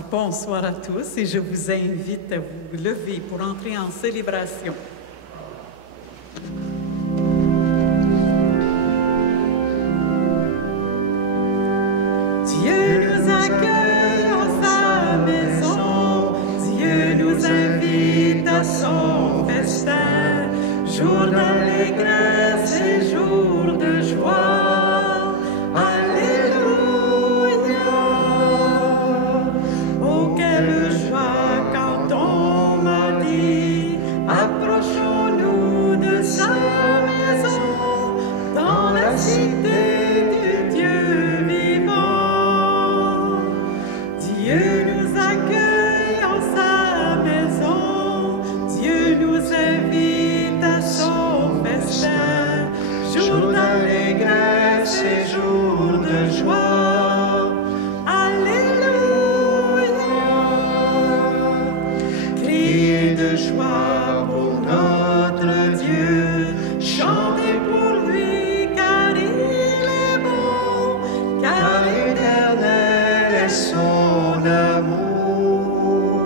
Bonsoir à tous et je vous invite à vous lever pour entrer en célébration. Dieu nous accueille en sa maison, Dieu nous invite à son festin, jour d'allégresse et jour de joie. Alléluia! Oh, quelle joie quand on m'a dit, approchons-nous de sa maison, dans la cité du Dieu vivant. Dieu nous accueille en sa maison, Dieu nous invite à son festin, jour d'allégresse et jour de joie. Alléluia! Criez de joie pour notre Dieu, chantez pour lui car il est bon, car l'éternel est son amour.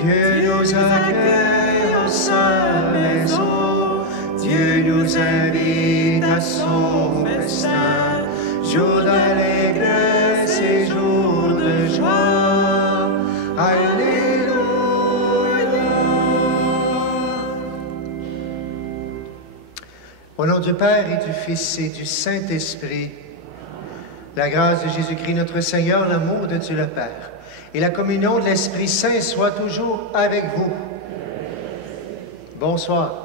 Dieu nous accueille en sa maison, Dieu nous invite à son festin, jour d'allégresse et jour de joie. Alléluia. Au nom du Père et du Fils et du Saint-Esprit, la grâce de Jésus-Christ notre Seigneur, l'amour de Dieu le Père et la communion de l'Esprit Saint soient toujours avec vous. Bonsoir.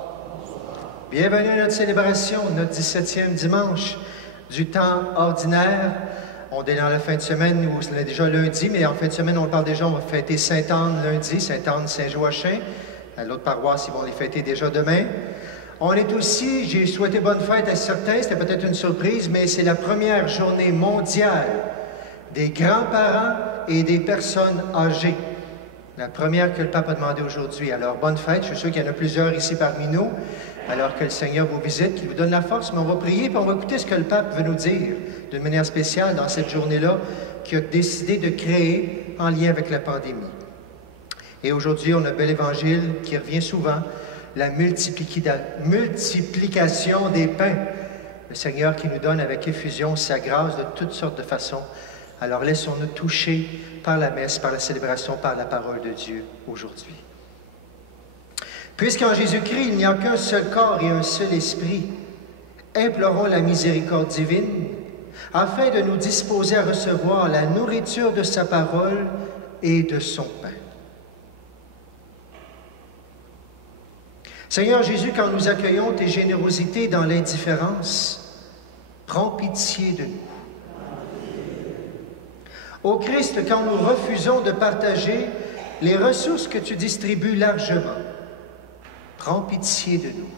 Bienvenue à notre célébration, notre 17e dimanche du temps ordinaire. On est dans la fin de semaine, où c'est déjà lundi, mais en fin de semaine, on parle déjà, on va fêter Sainte-Anne lundi, Sainte-Anne, Saint-Joachim. À l'autre paroisse, ils vont les fêter déjà demain. On est aussi, j'ai souhaité bonne fête à certains, c'était peut-être une surprise, mais c'est la première journée mondiale des grands-parents et des personnes âgées. La première que le pape a demandé aujourd'hui. Alors, bonne fête, je suis sûr qu'il y en a plusieurs ici parmi nous, alors que le Seigneur vous visite, qu'il vous donne la force, mais on va prier, puis on va écouter ce que le pape veut nous dire d'une manière spéciale dans cette journée-là, qu'il a décidé de créer en lien avec la pandémie. Et aujourd'hui, on a un bel évangile qui revient souvent, la multiplication des pains. Le Seigneur qui nous donne avec effusion sa grâce de toutes sortes de façons. Alors laissons-nous toucher par la messe, par la célébration, par la parole de Dieu aujourd'hui. Puisqu'en Jésus-Christ, il n'y a qu'un seul corps et un seul esprit, implorons la miséricorde divine afin de nous disposer à recevoir la nourriture de sa parole et de son pain. Seigneur Jésus, quand nous accueillons tes générosités dans l'indifférence, prends pitié de nous. Ô Christ, quand nous refusons de partager les ressources que tu distribues largement, prends pitié de nous.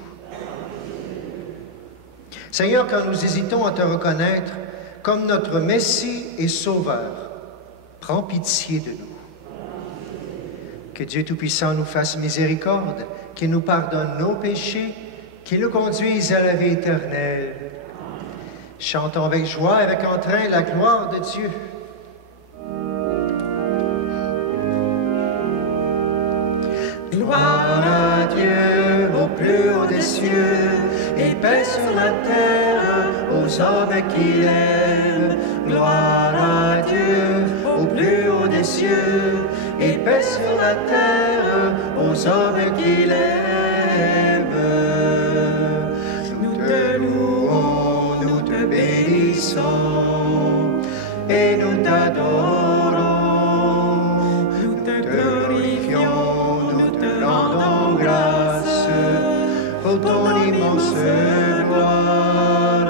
Seigneur, quand nous hésitons à te reconnaître comme notre Messie et Sauveur, prends pitié de nous. Que Dieu Tout-Puissant nous fasse miséricorde, qu'il nous pardonne nos péchés, qu'il nous conduise à la vie éternelle. Chantons avec joie et avec entrain la gloire de Dieu. Gloire à Dieu au plus haut des cieux, et paix sur la terre aux hommes qu'il aime. Gloire à Dieu au plus haut des cieux, et paix sur la terre aux hommes qu'il aime. Nous te louons, nous te bénissons, et nous t'adorons, nous te glorifions, nous te rendons grâce pour ton immense gloire.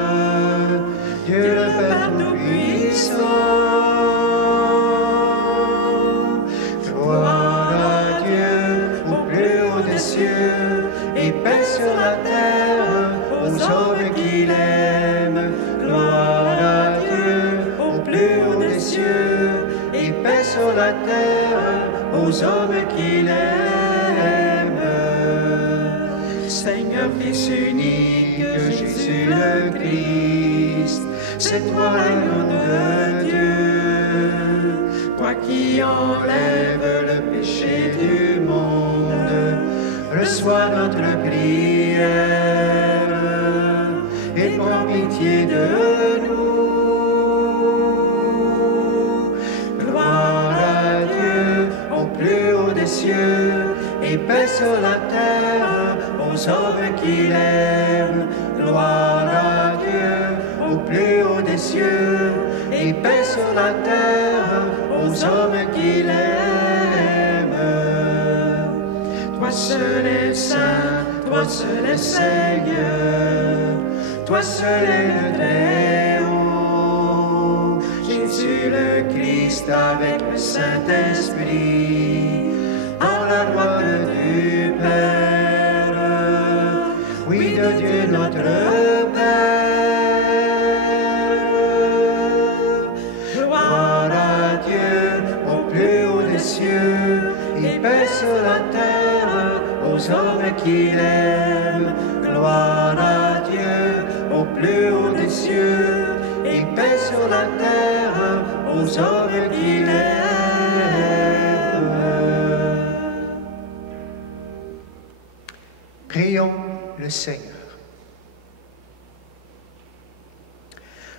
Dieu le Père Tout-Puissant, gloire à Dieu au plus haut des cieux, et paix sur la terre aux hommes qu'il aime. Gloire à Dieu au plus haut des cieux, et paix sur la terre aux hommes qu'il aime. Seigneur, Fils unique, Jésus le Christ, c'est toi l'agneau de Dieu. toi qui enlèves le péché du monde, reçois notre prière et prends pitié de nous. Gloire à Dieu au plus haut des cieux et paix sur la terre aux hommes qu'il aime. Gloire à Dieu au plus haut des cieux et paix sur la terre aux hommes qu'il aime. Toi seul es saint, toi seul es Seigneur, toi seul es le Très-Haut, Jésus le Christ avec le Saint-Esprit, en la droite du Père, oui de Dieu notre Père. Gloire à Dieu au plus haut des cieux et paix sur la terre aux hommes qu'il aime. Gloire à Dieu au plus haut des cieux et paix sur la terre aux hommes qu'il aime. Prions le Seigneur.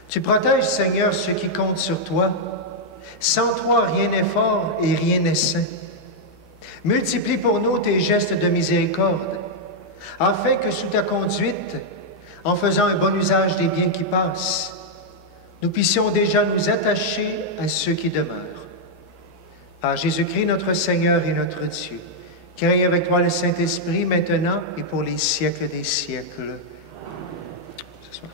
Tu protèges, Seigneur, ceux qui comptent sur toi. Sans toi, rien n'est fort et rien n'est saint. Multiplie pour nous tes gestes de miséricorde, afin que sous ta conduite, en faisant un bon usage des biens qui passent, nous puissions déjà nous attacher à ceux qui demeurent. Par Jésus-Christ, notre Seigneur et notre Dieu, qui règne avec toi le Saint-Esprit, maintenant et pour les siècles des siècles. S'asseoir.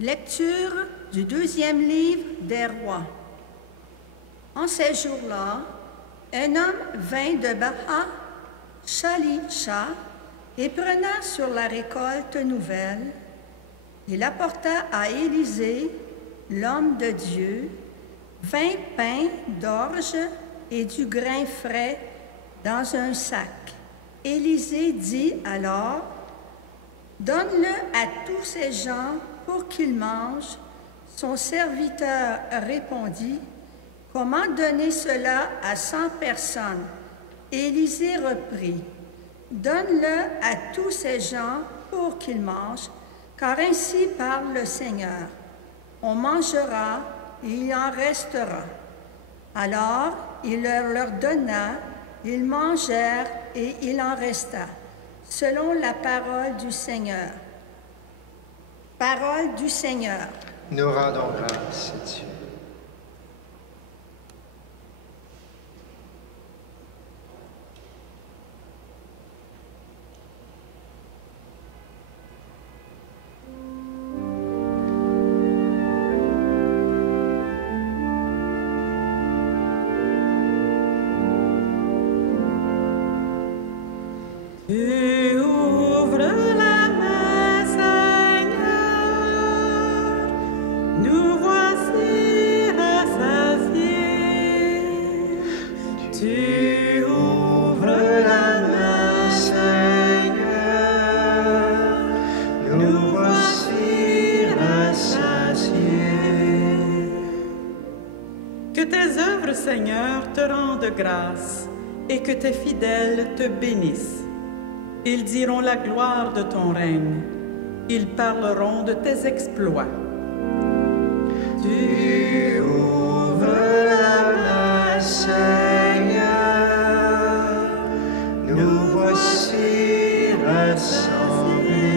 Lecture du 2e livre des Rois. En ces jours-là, un homme vint de Baha, Shalisha, et prenant sur la récolte nouvelle, il apporta à Élisée, l'homme de Dieu, 20 pains d'orge et du grain frais dans un sac. Élisée dit alors, « Donne-le à tous ces gens pour qu'ils mangent. » Son serviteur répondit, « Comment donner cela à 100 personnes? » Élisée reprit, « Donne-le à tous ces gens pour qu'ils mangent, car ainsi parle le Seigneur. On mangera et il en restera. » Alors il leur donna, ils mangèrent et il en resta, selon la parole du Seigneur. Parole du Seigneur. Nous rendons grâce à Dieu. Tu ouvres la main, Seigneur, nous voici rassasiés. Tu ouvres la main, Seigneur, nous voici rassasiés. Que tes œuvres, Seigneur, te rendent grâce et que tes fidèles te bénissent. Ils diront la gloire de ton règne. Ils parleront de tes exploits. Tu ouvres la main, Seigneur, nous voici rassemblés.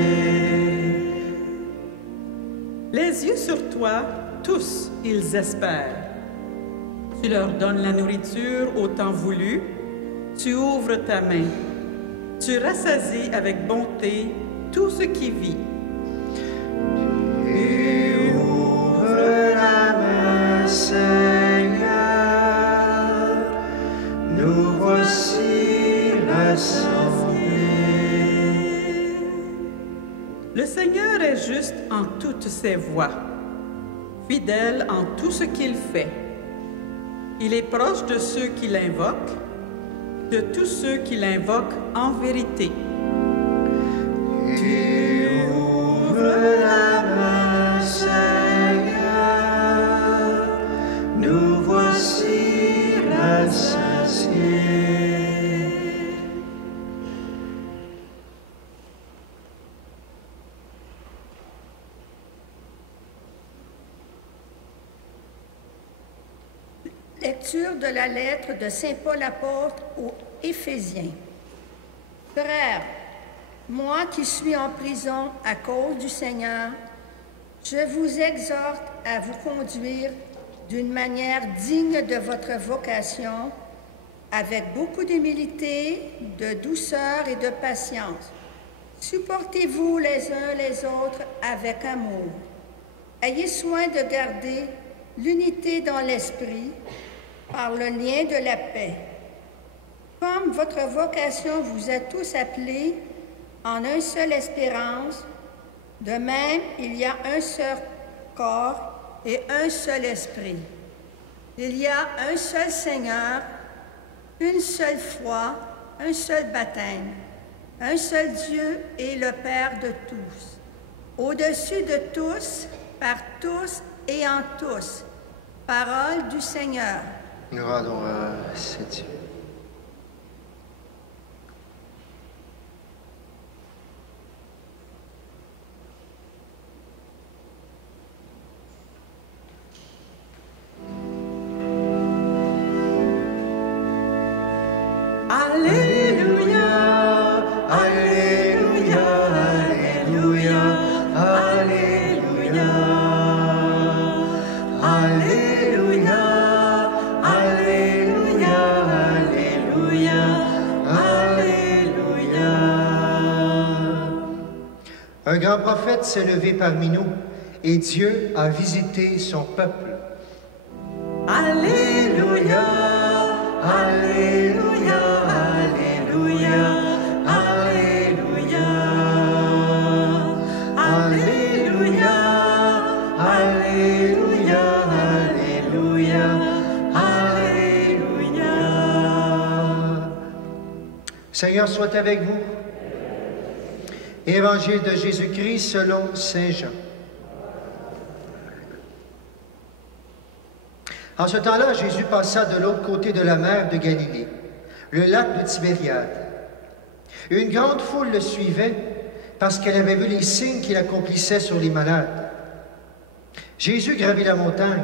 Les yeux sur toi, tous, ils espèrent. Tu leur donnes la nourriture au temps voulu. Tu ouvres ta main. Tu rassasies avec bonté tout ce qui vit. Tu ouvres la main, Seigneur, nous voici rassemblés. Le Seigneur est juste en toutes ses voies, fidèle en tout ce qu'il fait. Il est proche de ceux qui l'invoquent, de tous ceux qui l'invoquent en vérité. Tu ouvres la main, Seigneur, nous voici rassasiés. Lecture de la lettre de Saint Paul apôtre aux Éphésiens. Frères, moi qui suis en prison à cause du Seigneur, je vous exhorte à vous conduire d'une manière digne de votre vocation, avec beaucoup d'humilité, de douceur et de patience. Supportez-vous les uns les autres avec amour. Ayez soin de garder l'unité dans l'esprit par le lien de la paix. Comme votre vocation vous a tous appelés en une seule espérance, de même il y a un seul corps et un seul esprit. Il y a un seul Seigneur, une seule foi, un seul baptême, un seul Dieu et le Père de tous, au-dessus de tous, par tous et en tous. Parole du Seigneur. Nous rendons à Dieu. Alléluia, Alléluia, Alléluia, Alléluia, Alléluia, Alléluia, Alléluia, Alléluia. Un grand prophète s'est levé parmi nous et Dieu a visité son peuple. Alléluia, Alléluia, Alléluia, Alléluia, Alléluia, Alléluia, Alléluia, Alléluia. Seigneur soit avec vous. Évangile de Jésus-Christ selon Saint Jean. En ce temps-là, Jésus passa de l'autre côté de la mer de Galilée, le lac de Tibériade. Une grande foule le suivait parce qu'elle avait vu les signes qu'il accomplissait sur les malades. Jésus gravit la montagne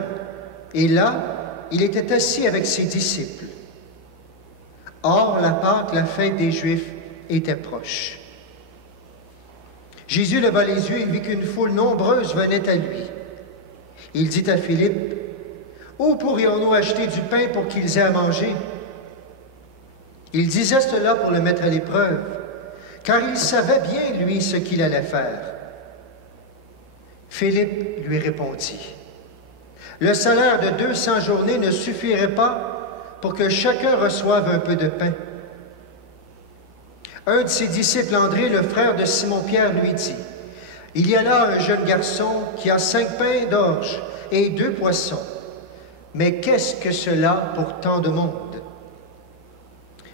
et là, il était assis avec ses disciples. Or, la Pâque, la fête des Juifs, était proche. Jésus leva les yeux et vit qu'une foule nombreuse venait à lui. Il dit à Philippe, « Où pourrions-nous acheter du pain pour qu'ils aient à manger? » Il disait cela pour le mettre à l'épreuve, car il savait bien, lui, ce qu'il allait faire. Philippe lui répondit, « Le salaire de 200 journées ne suffirait pas pour que chacun reçoive un peu de pain. » Un de ses disciples, André, le frère de Simon-Pierre, lui dit, « Il y a là un jeune garçon qui a 5 pains d'orge et 2 poissons. Mais qu'est-ce que cela pour tant de monde? »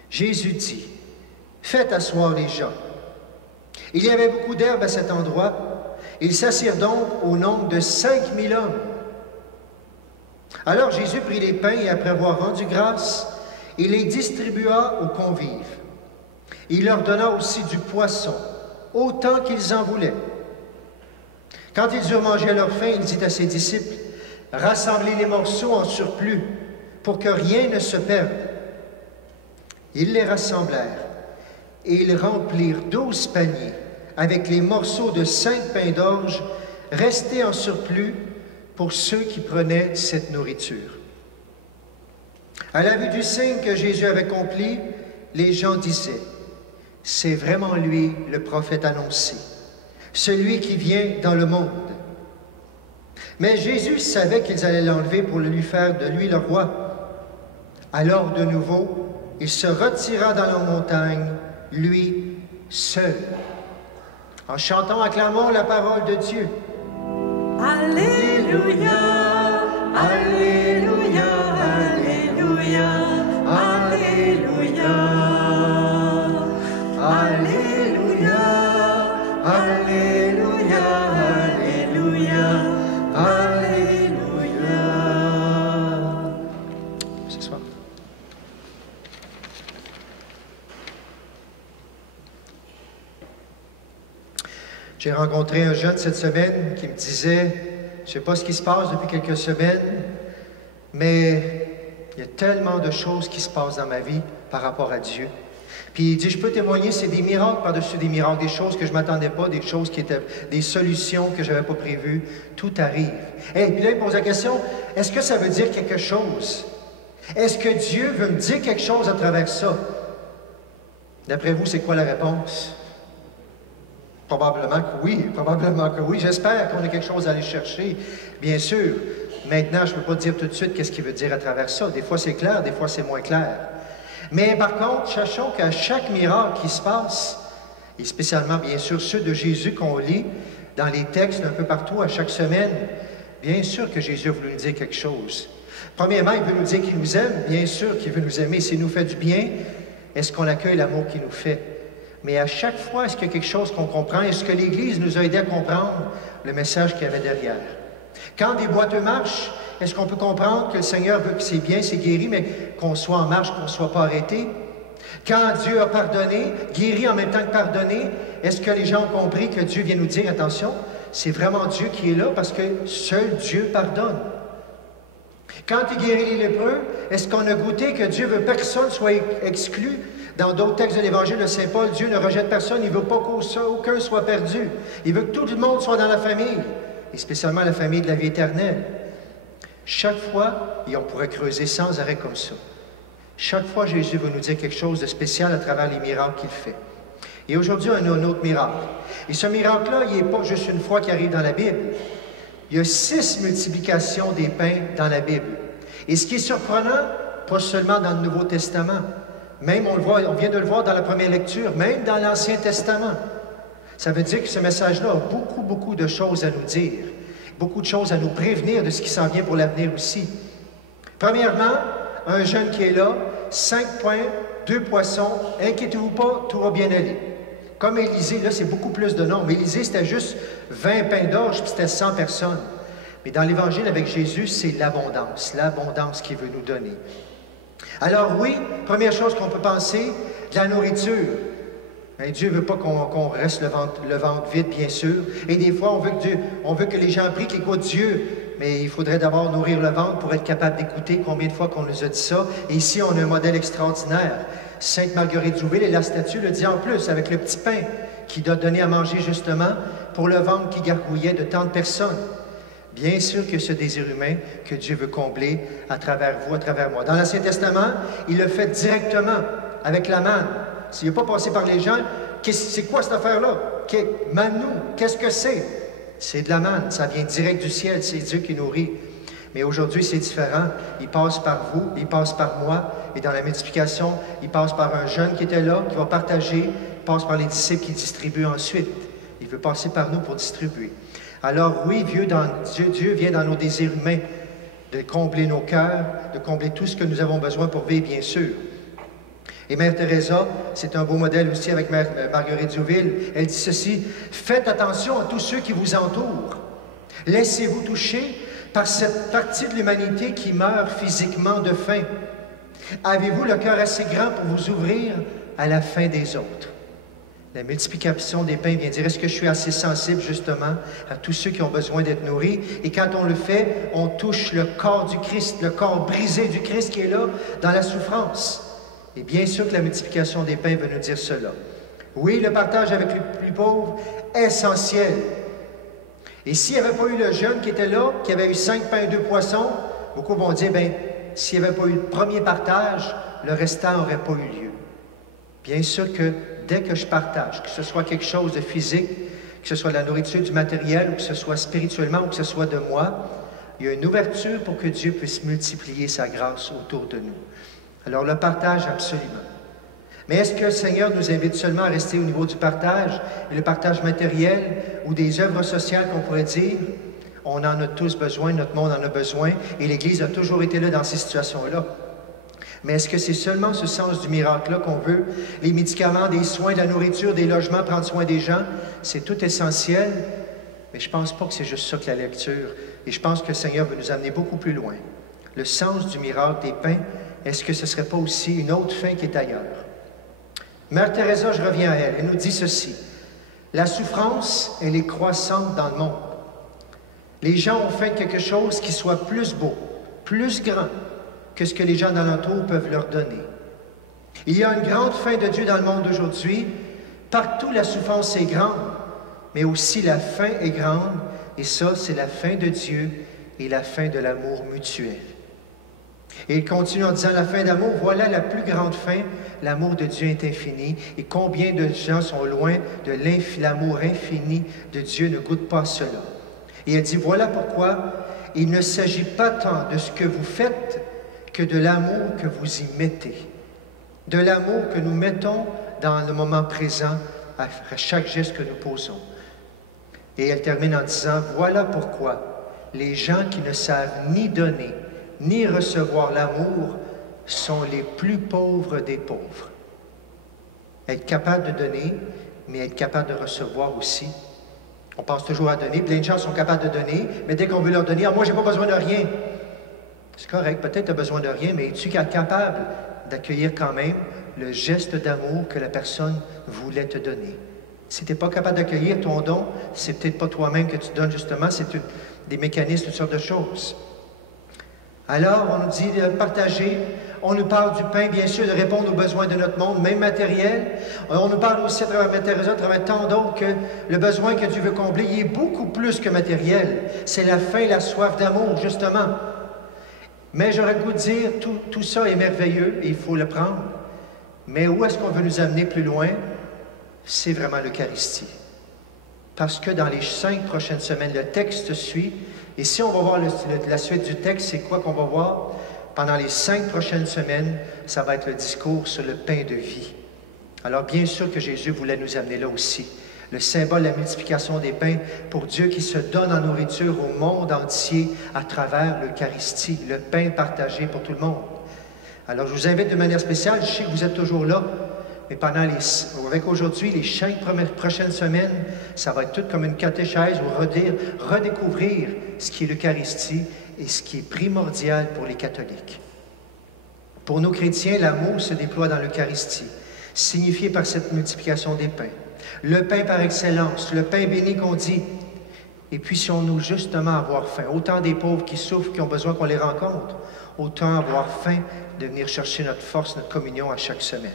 Jésus dit, « Faites asseoir les gens. » Il y avait beaucoup d'herbe à cet endroit. Ils s'assirent donc au nombre de 5000 hommes. Alors Jésus prit les pains et après avoir rendu grâce, il les distribua aux convives. Il leur donna aussi du poisson, autant qu'ils en voulaient. Quand ils eurent mangé à leur faim, il dit à ses disciples, « Rassemblez les morceaux en surplus, pour que rien ne se perde. » Ils les rassemblèrent, et ils remplirent 12 paniers avec les morceaux de 5 pains d'orge restés en surplus pour ceux qui prenaient cette nourriture. À la vue du signe que Jésus avait accompli, les gens disaient, « C'est vraiment lui, le prophète annoncé, celui qui vient dans le monde. » Mais Jésus savait qu'ils allaient l'enlever pour lui faire de lui le roi. Alors, de nouveau, il se retira dans la montagne, lui seul. En chantant, acclamons la parole de Dieu. Alléluia, Alléluia, Alléluia, Alléluia. Alléluia, Alléluia, Alléluia, Alléluia. Ce soir. J'ai rencontré un jeune cette semaine qui me disait, je ne sais pas ce qui se passe depuis quelques semaines, mais il y a tellement de choses qui se passent dans ma vie par rapport à Dieu. Puis il dit, je peux témoigner, c'est des miracles par-dessus des miracles, des choses que je ne m'attendais pas, des choses qui étaient des solutions que je n'avais pas prévues. Tout arrive. Et puis là, il pose la question, est-ce que ça veut dire quelque chose? Est-ce que Dieu veut me dire quelque chose à travers ça? D'après vous, c'est quoi la réponse? Probablement que oui. J'espère qu'on a quelque chose à aller chercher, bien sûr. Maintenant, je ne peux pas dire tout de suite qu'est-ce qu'il veut dire à travers ça. Des fois, c'est clair, des fois, c'est moins clair. Mais par contre, sachons qu'à chaque miracle qui se passe, et spécialement, bien sûr, ceux de Jésus qu'on lit dans les textes un peu partout à chaque semaine, bien sûr que Jésus a voulu nous dire quelque chose. Premièrement, il veut nous dire qu'il nous aime. Bien sûr qu'il veut nous aimer. S'il nous fait du bien, est-ce qu'on accueille l'amour qu'il nous fait? Mais à chaque fois, est-ce qu'il y a quelque chose qu'on comprend? Est-ce que l'Église nous a aidés à comprendre le message qu'il y avait derrière? Quand des boiteux marchent, est-ce qu'on peut comprendre que le Seigneur veut que c'est bien, c'est guéri, mais qu'on soit en marche, qu'on ne soit pas arrêté? Quand Dieu a pardonné, guéri en même temps que pardonné, est-ce que les gens ont compris que Dieu vient nous dire, attention, c'est vraiment Dieu qui est là parce que seul Dieu pardonne? Quand il guérit les lépreux, est-ce qu'on a goûté que Dieu veut que personne soit exclu? Dans d'autres textes de l'Évangile de Saint Paul, Dieu ne rejette personne, il ne veut pas qu'aucun soit perdu. Il veut que tout le monde soit dans la famille, et spécialement la famille de la vie éternelle. Chaque fois, et on pourrait creuser sans arrêt comme ça, chaque fois Jésus veut nous dire quelque chose de spécial à travers les miracles qu'il fait. Et aujourd'hui, on a un autre miracle. Et ce miracle-là, il n'est pas juste une fois qui arrive dans la Bible. Il y a 6 multiplications des pains dans la Bible. Et ce qui est surprenant, pas seulement dans le Nouveau Testament, même on vient de le voir dans la première lecture, même dans l'Ancien Testament. Ça veut dire que ce message-là a beaucoup, beaucoup de choses à nous dire, beaucoup de choses à nous prévenir de ce qui s'en vient pour l'avenir aussi. Premièrement, un jeune qui est là, 5 pains, 2 poissons, inquiétez-vous pas, tout va bien aller. Comme Élisée, là, c'est beaucoup plus de nombres. Élisée, c'était juste 20 pains d'orge, puis c'était 100 personnes. Mais dans l'Évangile avec Jésus, c'est l'abondance qu'il veut nous donner. Alors oui, première chose qu'on peut penser, de la nourriture. Mais Dieu ne veut pas qu'on reste le ventre vide, bien sûr. Et des fois, on veut que les gens prient, qu'ils écoutent Dieu. Mais il faudrait d'abord nourrir le ventre pour être capable d'écouter combien de fois qu'on nous a dit ça. Et ici, on a un modèle extraordinaire. Sainte Marguerite Douville, et la statue le dit en plus, avec le petit pain qui doit donner à manger justement pour le ventre qui gargouillait de tant de personnes. Bien sûr que ce désir humain que Dieu veut combler à travers vous, à travers moi. Dans l'Ancien Testament, il le fait directement avec la manne. S'il n'est pas passé par les gens, c'est quoi cette affaire-là? Manou, qu'est-ce que c'est? C'est de la manne, ça vient direct du ciel, c'est Dieu qui nourrit. Mais aujourd'hui, c'est différent. Il passe par vous, il passe par moi, et dans la multiplication, il passe par un jeune qui était là, qui va partager, il passe par les disciples qui distribuent ensuite. Il veut passer par nous pour distribuer. Alors oui, Dieu vient dans nos désirs humains de combler nos cœurs, de combler tout ce que nous avons besoin pour vivre, bien sûr. Et Mère Teresa, c'est un beau modèle aussi avec Mère Marguerite Douville. Elle dit ceci, « Faites attention à tous ceux qui vous entourent. Laissez-vous toucher par cette partie de l'humanité qui meurt physiquement de faim. Avez-vous le cœur assez grand pour vous ouvrir à la faim des autres? » La multiplication des pains vient dire, est-ce que je suis assez sensible justement à tous ceux qui ont besoin d'être nourris? Et quand on le fait, on touche le corps du Christ, le corps brisé du Christ qui est là dans la souffrance. Et bien sûr que la multiplication des pains veut nous dire cela. Oui, le partage avec les plus pauvres, essentiel. Et s'il n'y avait pas eu le jeune qui était là, qui avait eu 5 pains et 2 poissons, beaucoup vont dire, bien, s'il n'y avait pas eu le premier partage, le restant n'aurait pas eu lieu. Bien sûr que dès que je partage, que ce soit quelque chose de physique, que ce soit de la nourriture, du matériel, ou que ce soit spirituellement, ou que ce soit de moi, il y a une ouverture pour que Dieu puisse multiplier sa grâce autour de nous. Alors le partage, absolument. Mais est-ce que le Seigneur nous invite seulement à rester au niveau du partage, et le partage matériel, ou des œuvres sociales qu'on pourrait dire? On en a tous besoin, notre monde en a besoin, et l'Église a toujours été là dans ces situations-là. Mais est-ce que c'est seulement ce sens du miracle-là qu'on veut? Les médicaments, des soins, de la nourriture, des logements, prendre soin des gens, c'est tout essentiel, mais je ne pense pas que c'est juste ça que la lecture. Et je pense que le Seigneur veut nous amener beaucoup plus loin. Le sens du miracle des pains, est-ce que ce ne serait pas aussi une autre fin qui est ailleurs? Mère Teresa, je reviens à elle, elle nous dit ceci. La souffrance, elle est croissante dans le monde. Les gens ont fait quelque chose qui soit plus beau, plus grand que ce que les gens d'alentour peuvent leur donner. Il y a une grande faim de Dieu dans le monde d'aujourd'hui. Partout, la souffrance est grande, mais aussi la faim est grande, et ça, c'est la faim de Dieu et la faim de l'amour mutuel. Et il continue en disant, la faim d'amour, voilà la plus grande faim, l'amour de Dieu est infini, et combien de gens sont loin de l'amour infini de Dieu ne goûtent pas cela. Et elle dit, voilà pourquoi il ne s'agit pas tant de ce que vous faites que de l'amour que vous y mettez. De l'amour que nous mettons dans le moment présent à chaque geste que nous posons. Et elle termine en disant, voilà pourquoi les gens qui ne savent ni donner, ni recevoir l'amour sont les plus pauvres des pauvres. Être capable de donner, mais être capable de recevoir aussi. On pense toujours à donner. Plein de gens sont capables de donner, mais dès qu'on veut leur donner, « Ah, moi, je n'ai pas besoin de rien. » C'est correct, peut-être tu as besoin de rien, mais es-tu capable d'accueillir quand même le geste d'amour que la personne voulait te donner? Si tu n'es pas capable d'accueillir ton don, c'est peut-être pas toi-même que tu donnes justement, c'est des mécanismes, toutes sortes de choses. Alors, on nous dit de partager, on nous parle du pain, bien sûr, de répondre aux besoins de notre monde, même matériel. On nous parle aussi à travers Mère Teresa, à travers tant d'autres, que le besoin que Dieu veut combler, il est beaucoup plus que matériel. C'est la faim, la soif d'amour, justement. Mais j'aurais le goût de dire, tout ça est merveilleux et il faut le prendre. Mais où est-ce qu'on veut nous amener plus loin? C'est vraiment l'Eucharistie. Parce que dans les 5 prochaines semaines, le texte suit. Et si on va voir la suite du texte, c'est quoi qu'on va voir? Pendant les 5 prochaines semaines, ça va être le discours sur le pain de vie. Alors bien sûr que Jésus voulait nous amener là aussi. Le symbole de la multiplication des pains pour Dieu qui se donne en nourriture au monde entier à travers l'Eucharistie, le pain partagé pour tout le monde. Alors je vous invite de manière spéciale, je sais que vous êtes toujours là, mais avec aujourd'hui, les 5 prochaines semaines, ça va être tout comme une catéchèse où redécouvrir ce qui est l'Eucharistie et ce qui est primordial pour les catholiques. Pour nous chrétiens, l'amour se déploie dans l'Eucharistie, signifié par cette multiplication des pains. Le pain par excellence, le pain béni qu'on dit. Et puis si on nous justement avoir faim, autant des pauvres qui souffrent, qui ont besoin qu'on les rencontre, autant avoir faim de venir chercher notre force, notre communion à chaque semaine.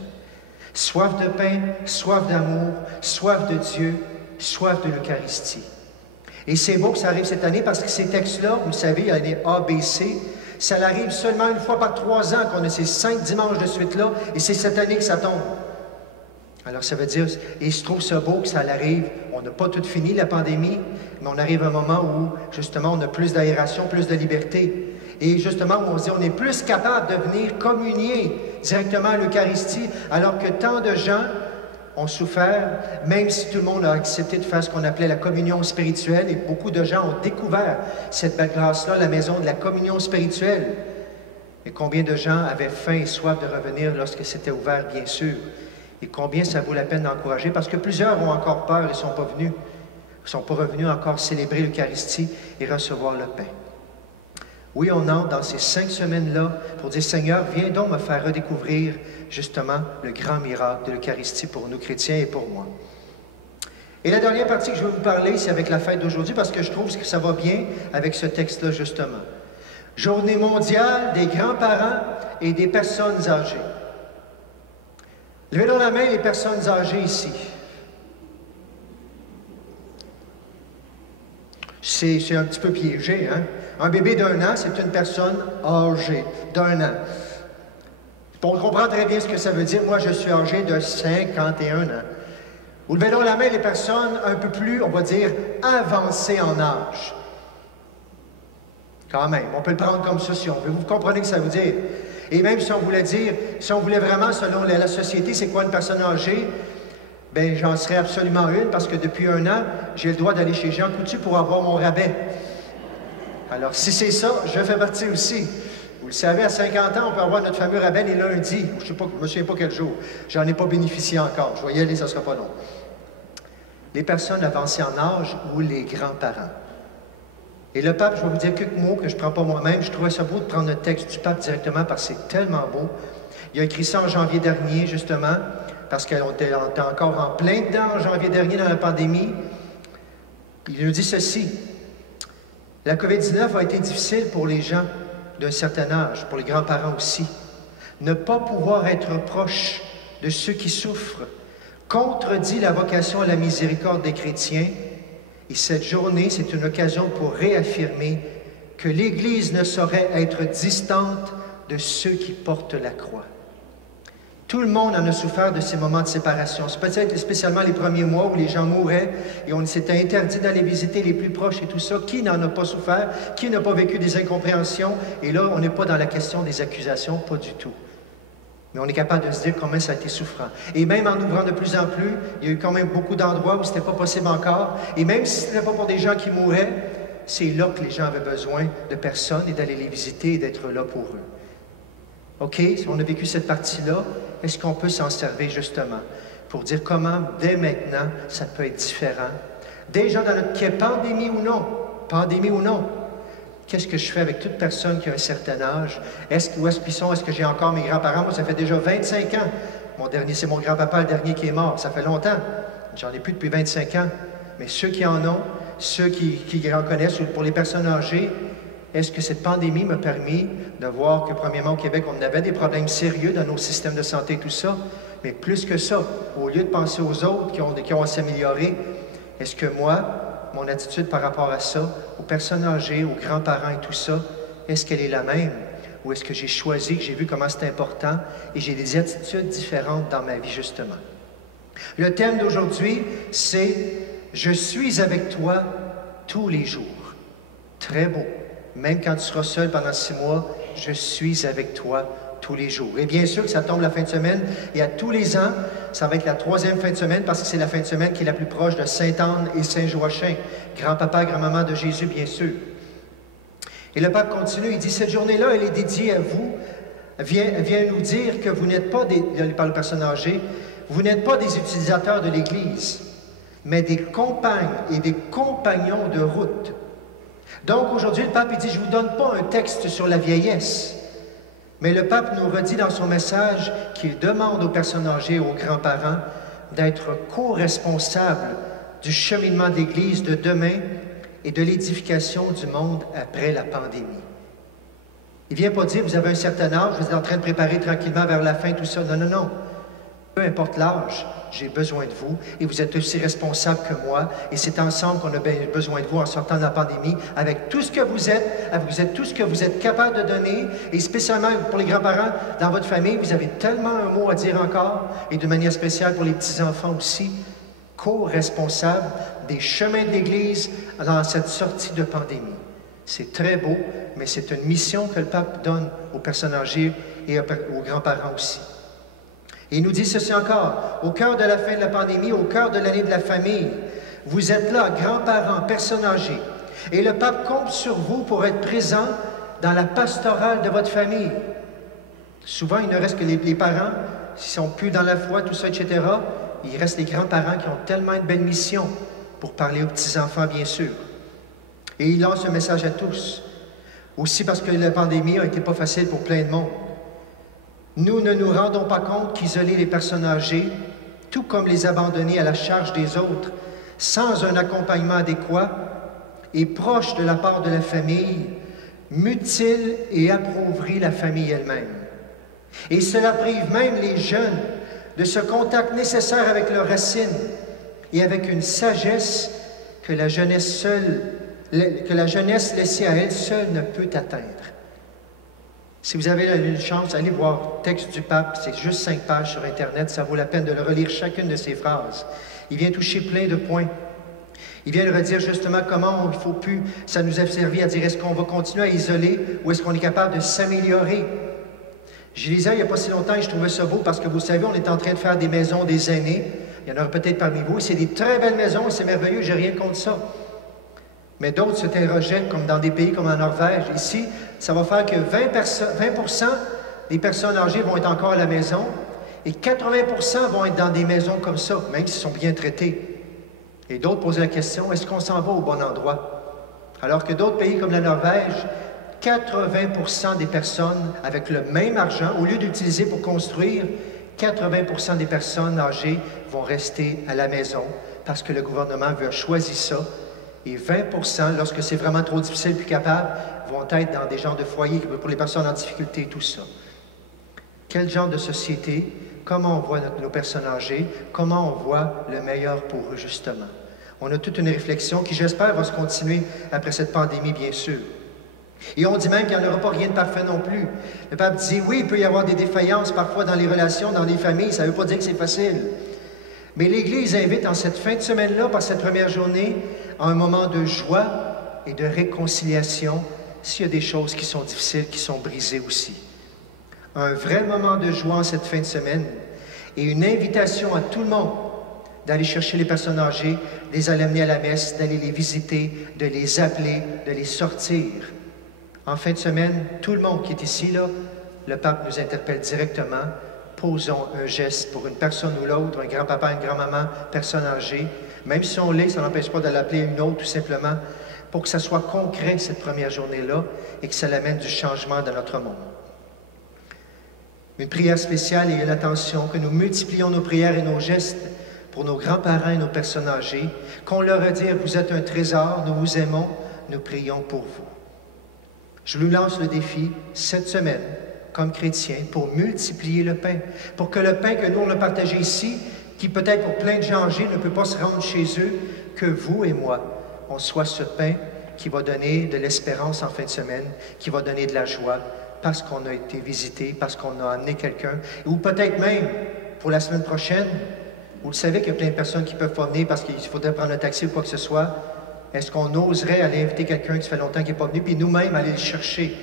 Soif de pain, soif d'amour, soif de Dieu, soif de l'Eucharistie. Et c'est beau que ça arrive cette année parce que ces textes-là, vous le savez, l'année A, B, C, ça arrive seulement une fois par 3 ans qu'on a ces 5 dimanches de suite-là, et c'est cette année que ça tombe. Alors ça veut dire, et je trouve ça beau que ça arrive, on n'a pas tout fini la pandémie, mais on arrive à un moment où, justement, on a plus d'aération, plus de liberté. Et justement, où on se dit, on est plus capable de venir communier directement à l'Eucharistie, alors que tant de gens ont souffert, même si tout le monde a accepté de faire ce qu'on appelait la communion spirituelle, et beaucoup de gens ont découvert cette belle grâce-là, la maison de la communion spirituelle. Et combien de gens avaient faim et soif de revenir lorsque c'était ouvert, bien sûr. Et combien ça vaut la peine d'encourager, parce que plusieurs ont encore peur et ne sont pas venus. Ils ne sont pas revenus encore célébrer l'Eucharistie et recevoir le pain. Oui, on entre dans ces 5 semaines-là pour dire, Seigneur, viens donc me faire redécouvrir justement le grand miracle de l'Eucharistie pour nous chrétiens et pour moi. Et la dernière partie que je vais vous parler, c'est avec la fête d'aujourd'hui, parce que je trouve que ça va bien avec ce texte-là, justement. Journée mondiale des grands-parents et des personnes âgées. Levez dans la main les personnes âgées ici. C'est un petit peu piégé, hein? Un bébé d'1 an, c'est une personne âgée d'1 an. On comprend très bien ce que ça veut dire. Moi, je suis âgé de 51 ans. Vous levez donc la main les personnes un peu plus, on va dire, avancées en âge. Quand même, on peut le prendre comme ça si on veut. Vous comprenez ce que ça veut dire? Et même si on voulait dire, si on voulait vraiment, selon la société, c'est quoi une personne âgée? Bien, j'en serais absolument une, parce que depuis 1 an, j'ai le droit d'aller chez Jean Coutu pour avoir mon rabais. Alors, si c'est ça, je fais partie aussi. Vous le savez, à 50 ans, on peut avoir notre fameux rabais les lundis. Je ne me souviens pas quel jour. J'en ai pas bénéficié encore. Je vais y aller, ça ne sera pas long. Les personnes avancées en âge ou les grands-parents. Et le pape, je vais vous dire quelques mots que je ne prends pas moi-même. Je trouvais ça beau de prendre le texte du pape directement parce que c'est tellement beau. Il a écrit ça en janvier dernier, justement, parce qu'on était encore en plein dedans en janvier dernier dans la pandémie. Il nous dit ceci. La COVID-19 a été difficile pour les gens d'un certain âge, pour les grands-parents aussi. Ne pas pouvoir être proche de ceux qui souffrent contredit la vocation à la miséricorde des chrétiens. Et cette journée, c'est une occasion pour réaffirmer que l'Église ne saurait être distante de ceux qui portent la croix. Tout le monde en a souffert de ces moments de séparation. C'est peut-être spécialement les premiers mois où les gens mouraient et on s'était interdit d'aller visiter les plus proches et tout ça. Qui n'en a pas souffert? Qui n'a pas vécu des incompréhensions? Et là, on n'est pas dans la question des accusations, pas du tout. Mais on est capable de se dire combien ça a été souffrant. Et même en ouvrant de plus en plus, il y a eu quand même beaucoup d'endroits où ce n'était pas possible encore. Et même si ce n'était pas pour des gens qui mouraient, c'est là que les gens avaient besoin de personnes et d'aller les visiter et d'être là pour eux. OK? Si on a vécu cette partie-là, est-ce qu'on peut s'en servir justement pour dire comment, dès maintenant, ça peut être différent? Déjà dans notre cas, pandémie ou non, qu'est-ce que je fais avec toute personne qui a un certain âge? Où est-ce qu'ils sont? Est-ce que j'ai encore mes grands-parents? Moi, ça fait déjà 25 ans. Mon dernier, c'est mon grand-papa, le dernier qui est mort. Ça fait longtemps. J'en ai plus depuis 25 ans. Mais ceux qui en ont, ceux qui en connaissent, ou pour les personnes âgées, est-ce que cette pandémie m'a permis de voir que, premièrement, au Québec, on avait des problèmes sérieux dans nos systèmes de santé, tout ça, mais plus que ça, au lieu de penser aux autres qui ont à s'améliorer, est-ce que moi, mon attitude par rapport à ça, aux personnes âgées, aux grands-parents et tout ça, est-ce qu'elle est la même? Ou est-ce que j'ai choisi, que j'ai vu comment c'est important et j'ai des attitudes différentes dans ma vie, justement? Le thème d'aujourd'hui, c'est « Je suis avec toi tous les jours ». Très beau. Même quand tu seras seul pendant 6 mois, je suis avec toi tous les jours. Et bien sûr que ça tombe la fin de semaine, et à tous les ans, ça va être la 3e fin de semaine, parce que c'est la fin de semaine qui est la plus proche de Sainte-Anne et Saint-Joachim, grand-papa, grand-maman de Jésus, bien sûr. Et le pape continue, il dit, cette journée-là, elle est dédiée à vous, vient nous dire que vous n'êtes pas il parle aux personnes âgées, vous n'êtes pas des utilisateurs de l'Église, mais des compagnes et des compagnons de route. Donc, aujourd'hui, le pape, il dit, je ne vous donne pas un texte sur la vieillesse, mais le pape nous redit dans son message qu'il demande aux personnes âgées et aux grands-parents d'être co-responsables du cheminement de l'Église de demain et de l'édification du monde après la pandémie. Il ne vient pas dire, vous avez un certain âge, vous êtes en train de préparer tranquillement vers la fin, tout ça. Non, non, non. Peu importe l'âge, j'ai besoin de vous et vous êtes aussi responsables que moi et c'est ensemble qu'on a besoin de vous en sortant de la pandémie avec tout ce que vous êtes tout ce que vous êtes capable de donner et spécialement pour les grands-parents dans votre famille, vous avez tellement un mot à dire encore et de manière spéciale pour les petits-enfants aussi, co-responsables des chemins de l'Église dans cette sortie de pandémie. C'est très beau, mais c'est une mission que le pape donne aux personnes âgées et aux grands-parents aussi. Et il nous dit ceci encore, au cœur de la fin de la pandémie, au cœur de l'année de la famille, vous êtes là, grands-parents, personnes âgées, et le pape compte sur vous pour être présent dans la pastorale de votre famille. Souvent, il ne reste que les parents, s'ils ne sont plus dans la foi, tout ça, etc., il reste les grands-parents qui ont tellement une belle mission pour parler aux petits-enfants, bien sûr. Et il lance un message à tous, aussi parce que la pandémie n'a été pas facile pour plein de monde. Nous ne nous rendons pas compte qu'isoler les personnes âgées, tout comme les abandonner à la charge des autres, sans un accompagnement adéquat et proche de la part de la famille, mutile et appauvrit la famille elle-même. Et cela prive même les jeunes de ce contact nécessaire avec leurs racines et avec une sagesse que la jeunesse laissée à elle seule ne peut atteindre. Si vous avez une chance, allez voir le texte du pape, c'est juste 5 pages sur Internet, ça vaut la peine de le relire chacune de ces phrases. Il vient toucher plein de points. Il vient redire justement comment il ne faut plus, ça nous a servi à dire est-ce qu'on va continuer à isoler ou est-ce qu'on est capable de s'améliorer. Je lisais il n'y a pas si longtemps et je trouvais ça beau parce que vous savez, on est en train de faire des maisons des aînés. Il y en aura peut-être parmi vous. C'est des très belles maisons et c'est merveilleux, j'ai rien contre ça. Mais d'autres s'interrogeaient, comme dans des pays comme en Norvège. Ici, ça va faire que 20% des personnes âgées vont être encore à la maison et 80% vont être dans des maisons comme ça, même s'ils sont bien traités. Et d'autres posaient la question, est-ce qu'on s'en va au bon endroit? Alors que d'autres pays comme la Norvège, 80% des personnes avec le même argent, au lieu d'utiliser pour construire, 80% des personnes âgées vont rester à la maison parce que le gouvernement veut choisir ça. Et 20%, lorsque c'est vraiment trop difficile et plus capable, vont être dans des genres de foyers pour les personnes en difficulté, tout ça. Quel genre de société? Comment on voit nos personnes âgées? Comment on voit le meilleur pour eux, justement? On a toute une réflexion qui, j'espère, va se continuer après cette pandémie, bien sûr. Et on dit même qu'il n'y en aura pas rien de parfait non plus. Le pape dit, oui, il peut y avoir des défaillances parfois dans les relations, dans les familles, ça ne veut pas dire que c'est facile. Mais l'Église invite en cette fin de semaine-là, par cette première journée, à un moment de joie et de réconciliation, s'il y a des choses qui sont difficiles, qui sont brisées aussi. Un vrai moment de joie en cette fin de semaine et une invitation à tout le monde d'aller chercher les personnes âgées, de les amener à la messe, d'aller les visiter, de les appeler, de les sortir. En fin de semaine, tout le monde qui est ici, là, le pape nous interpelle directement. Posons un geste pour une personne ou l'autre, un grand-papa, une grand-maman, personne âgée. Même si on l'est, ça n'empêche pas de l'appeler une autre, tout simplement, pour que ça soit concret cette première journée-là et que ça amène du changement dans notre monde. Une prière spéciale et une attention, que nous multiplions nos prières et nos gestes pour nos grands-parents et nos personnes âgées, qu'on leur redise, vous êtes un trésor, nous vous aimons, nous prions pour vous. Je vous lance le défi cette semaine, comme chrétiens, pour multiplier le pain, pour que le pain que nous, on a partagé ici, qui peut-être pour plein de gens âgés ne peut pas se rendre chez eux, que vous et moi, on soit ce pain qui va donner de l'espérance en fin de semaine, qui va donner de la joie, parce qu'on a été visité, parce qu'on a amené quelqu'un, ou peut-être même pour la semaine prochaine, vous le savez qu'il y a plein de personnes qui ne peuvent pas venir parce qu'il faudrait prendre un taxi ou quoi que ce soit. Est-ce qu'on oserait aller inviter quelqu'un qui fait longtemps qu'il n'est pas venu, puis nous-mêmes aller le chercher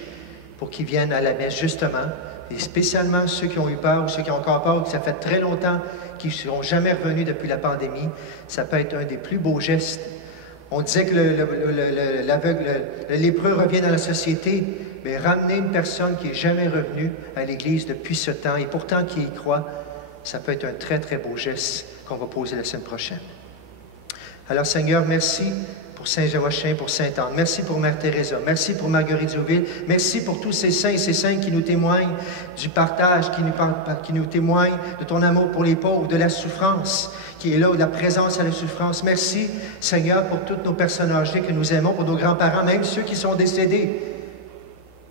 pour qu'il vienne à la messe, justement, et spécialement ceux qui ont eu peur ou ceux qui ont encore peur, que ça fait très longtemps qu'ils ne sont jamais revenus depuis la pandémie, ça peut être un des plus beaux gestes. On disait que l'aveugle, le lépreux revient dans la société, mais ramener une personne qui n'est jamais revenue à l'Église depuis ce temps, et pourtant qui y croit, ça peut être un très, très beau geste qu'on va poser la semaine prochaine. Alors, Seigneur, merci pour Saint-Joachim, pour Sainte-Anne. Merci pour Mère Teresa. Merci pour Marguerite Zouville. Merci pour tous ces saints et ces saintes qui nous témoignent du partage, qui nous témoignent de ton amour pour les pauvres, de la souffrance qui est là, de la présence à la souffrance. Merci, Seigneur, pour toutes nos personnes âgées que nous aimons, pour nos grands-parents, même ceux qui sont décédés.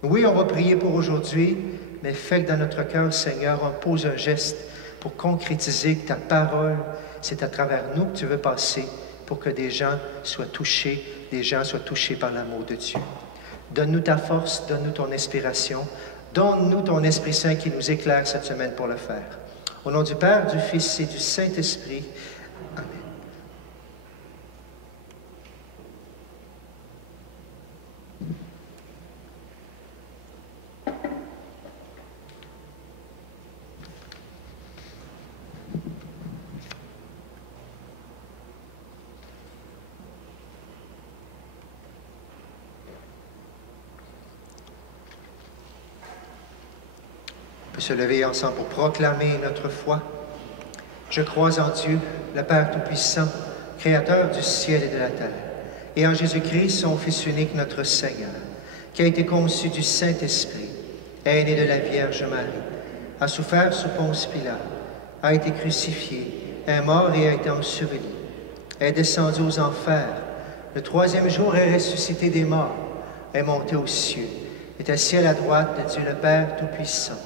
Oui, on va prier pour aujourd'hui, mais fais que dans notre cœur, Seigneur, on pose un geste pour concrétiser que ta parole, c'est à travers nous que tu veux passer pour que des gens soient touchés par l'amour de Dieu. Donne-nous ta force, donne-nous ton inspiration, donne-nous ton Esprit Saint qui nous éclaire cette semaine pour le faire. Au nom du Père, du Fils et du Saint-Esprit. Amen. Se lever ensemble pour proclamer notre foi. Je crois en Dieu, le Père Tout-Puissant, Créateur du ciel et de la terre, et en Jésus-Christ, son Fils unique, notre Seigneur, qui a été conçu du Saint-Esprit, est né de la Vierge Marie, a souffert sous Ponce Pilate, a été crucifié, est mort et a été enseveli, est descendu aux enfers, le troisième jour est ressuscité des morts, est monté aux cieux, est assis à la droite de Dieu le Père Tout-Puissant,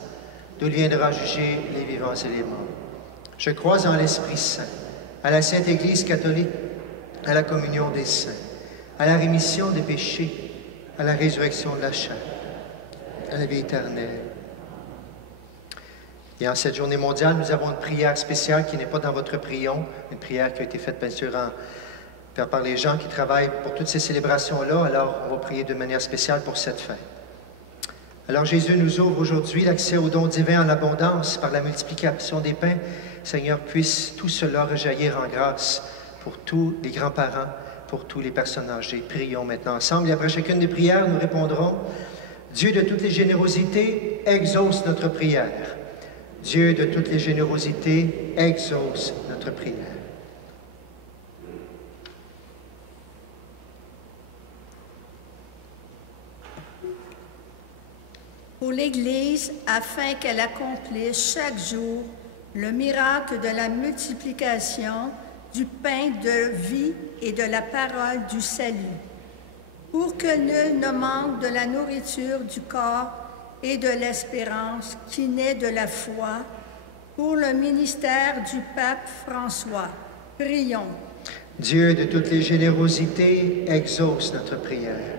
d'où il viendra juger les vivants et les morts. Je crois en l'Esprit Saint, à la Sainte Église catholique, à la communion des saints, à la rémission des péchés, à la résurrection de la chair, à la vie éternelle. Et en cette journée mondiale, nous avons une prière spéciale qui n'est pas dans votre prion, une prière qui a été faite bien sûr par les gens qui travaillent pour toutes ces célébrations-là. Alors, on va prier de manière spéciale pour cette fête. Alors Jésus nous ouvre aujourd'hui l'accès aux dons divins en abondance par la multiplication des pains. Seigneur, puisse tout cela rejaillir en grâce pour tous les grands-parents, pour tous les personnes âgées. Prions maintenant ensemble et après chacune des prières, nous répondrons « Dieu de toutes les générosités, exauce notre prière. Dieu de toutes les générosités, exauce notre prière. » Pour l'Église, afin qu'elle accomplisse chaque jour le miracle de la multiplication du pain de vie et de la parole du salut, pour que nul ne manque de la nourriture du corps et de l'espérance qui naît de la foi, pour le ministère du pape François. Prions. Dieu de toutes les générosités, exauce notre prière.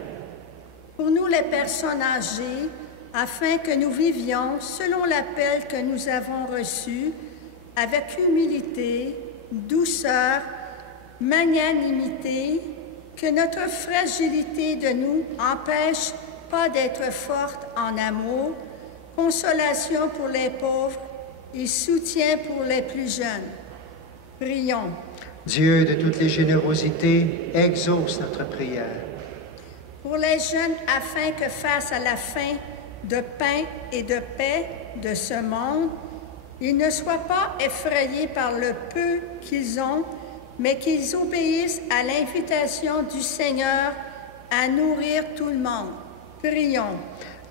Pour nous les personnes âgées, afin que nous vivions selon l'appel que nous avons reçu, avec humilité, douceur, magnanimité, que notre fragilité de nous empêche pas d'être forte en amour, consolation pour les pauvres et soutien pour les plus jeunes. Prions. Dieu de toutes les générosités, exauce notre prière. Pour les jeunes, afin que face à la faim de pain et de paix de ce monde, ils ne soient pas effrayés par le peu qu'ils ont, mais qu'ils obéissent à l'invitation du Seigneur à nourrir tout le monde. Prions.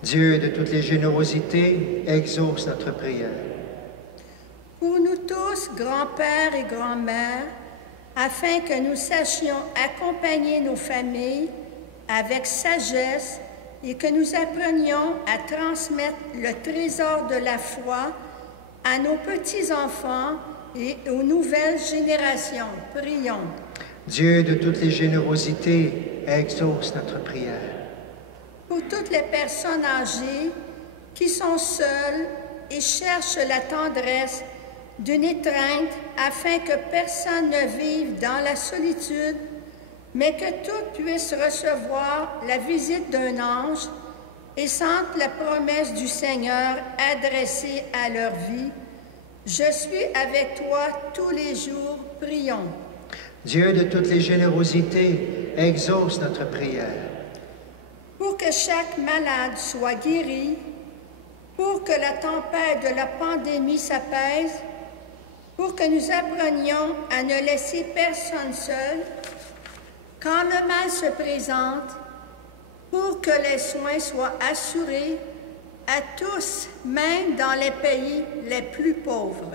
Dieu de toutes les générosités, exauce notre prière. Pour nous tous, grands-pères et grands-mères, afin que nous sachions accompagner nos familles avec sagesse et que nous apprenions à transmettre le trésor de la foi à nos petits-enfants et aux nouvelles générations. Prions. Dieu de toutes les générosités, exauce notre prière. Pour toutes les personnes âgées qui sont seules et cherchent la tendresse d'une étreinte afin que personne ne vive dans la solitude, mais que tous puissent recevoir la visite d'un ange et sentent la promesse du Seigneur adressée à leur vie. Je suis avec toi tous les jours, prions. Dieu de toutes les générosités, exauce notre prière. Pour que chaque malade soit guéri, pour que la tempête de la pandémie s'apaise, pour que nous apprenions à ne laisser personne seul, quand le mal se présente, pour que les soins soient assurés à tous, même dans les pays les plus pauvres.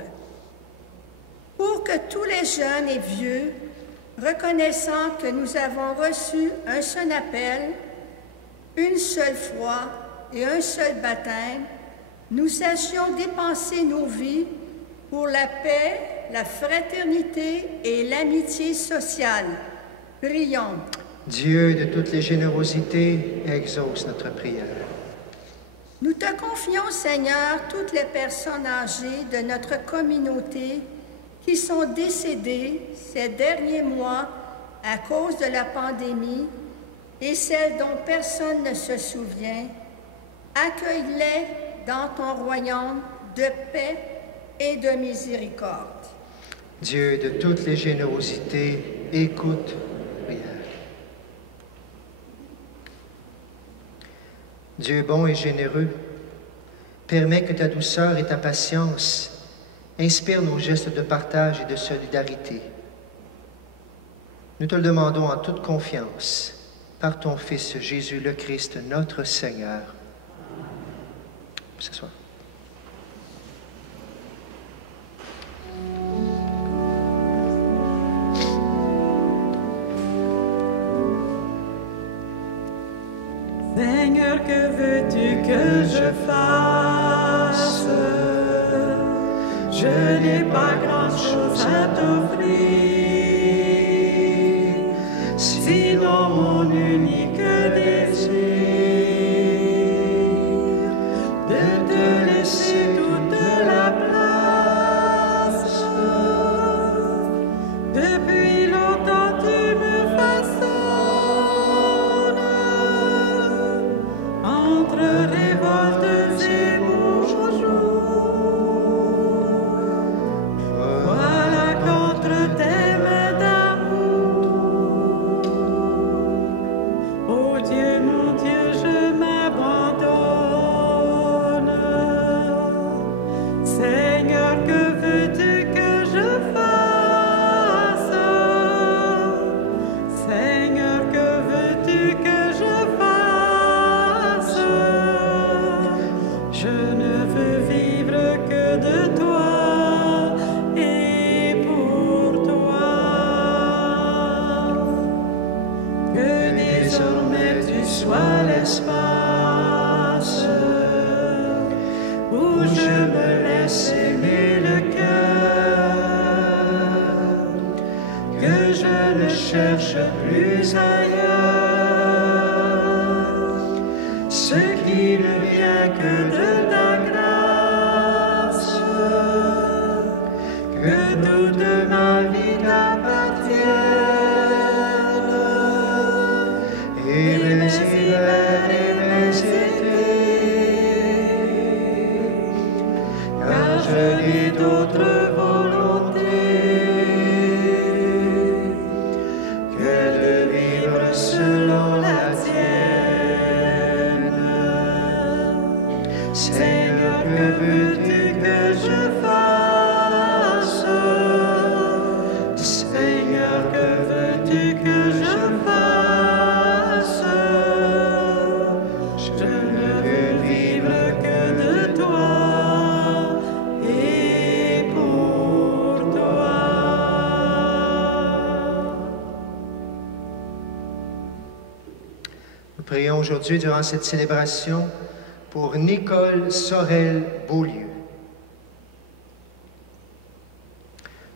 Pour que tous les jeunes et vieux, reconnaissant que nous avons reçu un seul appel, une seule foi et un seul baptême, nous sachions dépenser nos vies pour la paix, la fraternité et l'amitié sociale. Prions. Dieu de toutes les générosités, exauce notre prière. Nous te confions, Seigneur, toutes les personnes âgées de notre communauté qui sont décédées ces derniers mois à cause de la pandémie et celles dont personne ne se souvient. Accueille-les dans ton royaume de paix et de miséricorde. Dieu de toutes les générosités, écoute notre prière. Dieu bon et généreux, permets que ta douceur et ta patience inspirent nos gestes de partage et de solidarité. Nous te le demandons en toute confiance, par ton Fils Jésus le Christ, notre Seigneur. Ce soir. Seigneur, que veux-tu que je fasse? Je n'ai pas grand-chose à t'offrir, sinon mon unique désir de te laisser toute la place. Depuis longtemps tu me façonnes entre révoltes et beaux jours. Voilà qu'entre tes mains d'amour ce qui ne vient que de ta grâce, que toute ma vie t'appartienne, et mes hivers et mes étés, car je n'ai d'autre volonté que de vivre selon la tienne. Seigneur, que veux-tu que je fasse? Seigneur, que veux-tu que je fasse? Je ne veux vivre que de toi et pour toi. Nous prions aujourd'hui durant cette célébration pour Nicole Sorel-Beaulieu.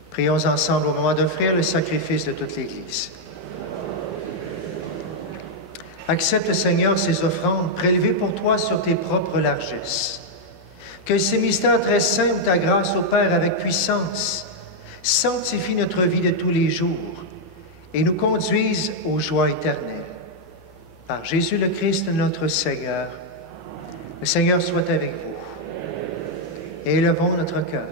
Prions ensemble au moment d'offrir le sacrifice de toute l'Église. Accepte, Seigneur, ces offrandes prélevées pour toi sur tes propres largesses. Que ces mystères très saints de ta grâce, ô Père, avec puissance, sanctifient notre vie de tous les jours et nous conduisent aux joies éternelles. Par Jésus le Christ, notre Seigneur. Le Seigneur soit avec vous. Et élevons notre cœur.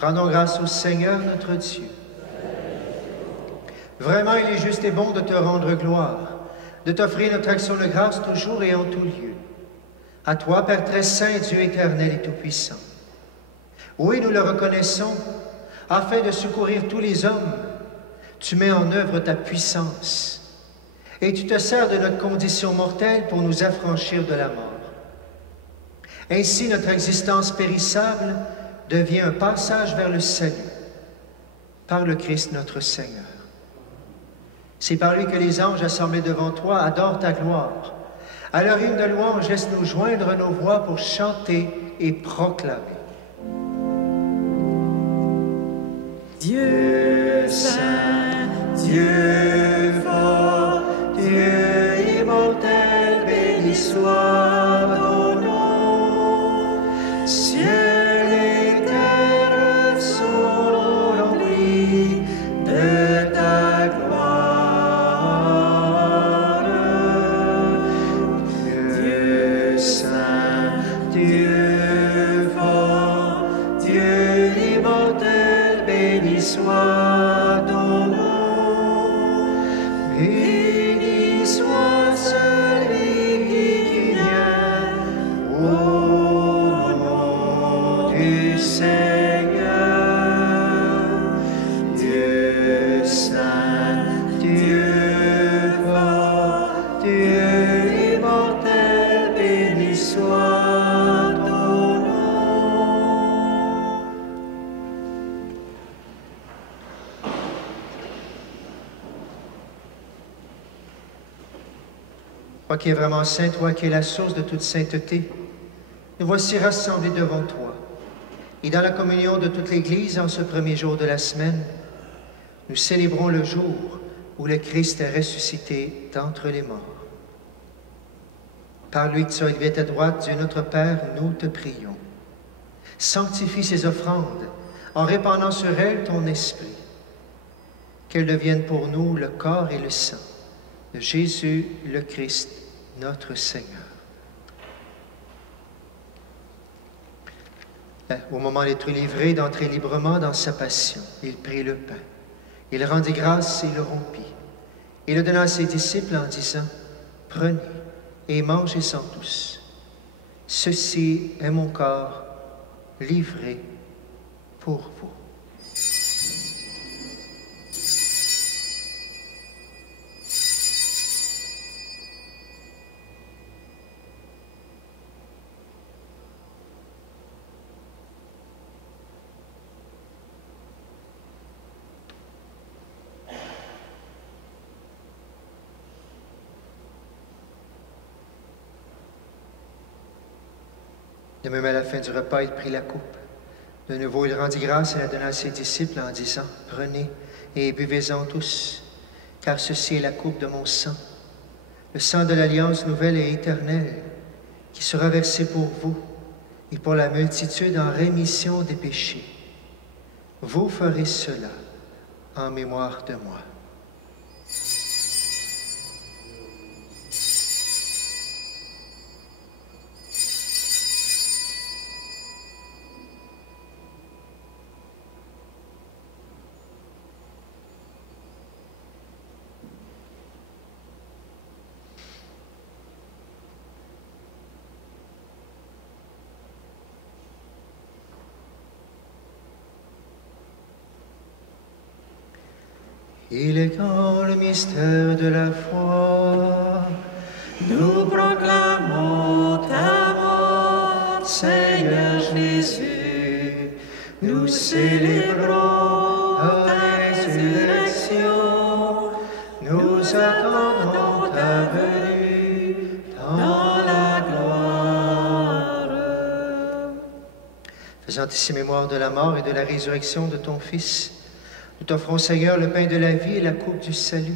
Rendons grâce au Seigneur notre Dieu. Vraiment, il est juste et bon de te rendre gloire, de t'offrir notre action de grâce toujours et en tout lieu. À toi, Père très saint, Dieu éternel et tout-puissant. Oui, nous le reconnaissons, afin de secourir tous les hommes, tu mets en œuvre ta puissance. Et tu te sers de notre condition mortelle pour nous affranchir de la mort. Ainsi, notre existence périssable devient un passage vers le salut, par le Christ notre Seigneur. C'est par lui que les anges assemblés devant toi adorent ta gloire. À leur hymne de louange, laisse-nous joindre nos voix pour chanter et proclamer. Dieu saint, Dieu fort, Dieu immortel, béni soit ton nom. Ciel et terre sont remplis de ta gloire. Dieu saint, Dieu fort, Dieu immortel, béni soit ton nom. Béni soit celui qui vient au nom du Seigneur. Dieu saint, Dieu fort, Dieu immortel, béni soit ton nom. Toi qui es vraiment saint, toi qui es la source de toute sainteté, nous voici rassemblés devant toi. Et dans la communion de toute l'Église, en ce premier jour de la semaine, nous célébrons le jour où le Christ est ressuscité d'entre les morts. Par lui que tu as élevé à ta droite, Dieu notre Père, nous te prions. Sanctifie ces offrandes en répandant sur elles ton esprit. Qu'elles deviennent pour nous le corps et le sang de Jésus le Christ, notre Seigneur. Au moment d'être livré, d'entrer librement dans sa passion, il prit le pain. Il rendit grâce et le rompit. Il le donna à ses disciples en disant, « Prenez et mangez-en tous. Ceci est mon corps livré pour vous. » De même, à la fin du repas, il prit la coupe. De nouveau, il rendit grâce et la donna à ses disciples en disant, « Prenez et buvez-en tous, car ceci est la coupe de mon sang, le sang de l'alliance nouvelle et éternelle, qui sera versé pour vous et pour la multitude en rémission des péchés. Vous ferez cela en mémoire de moi. Il est grand le mystère de la foi. Nous proclamons ta mort, Seigneur Jésus. Nous célébrons ta résurrection. Nous attendons ta venue dans la gloire. Faisant ici mémoire de la mort et de la résurrection de ton Fils, nous t'offrons, Seigneur, le pain de la vie et la coupe du salut.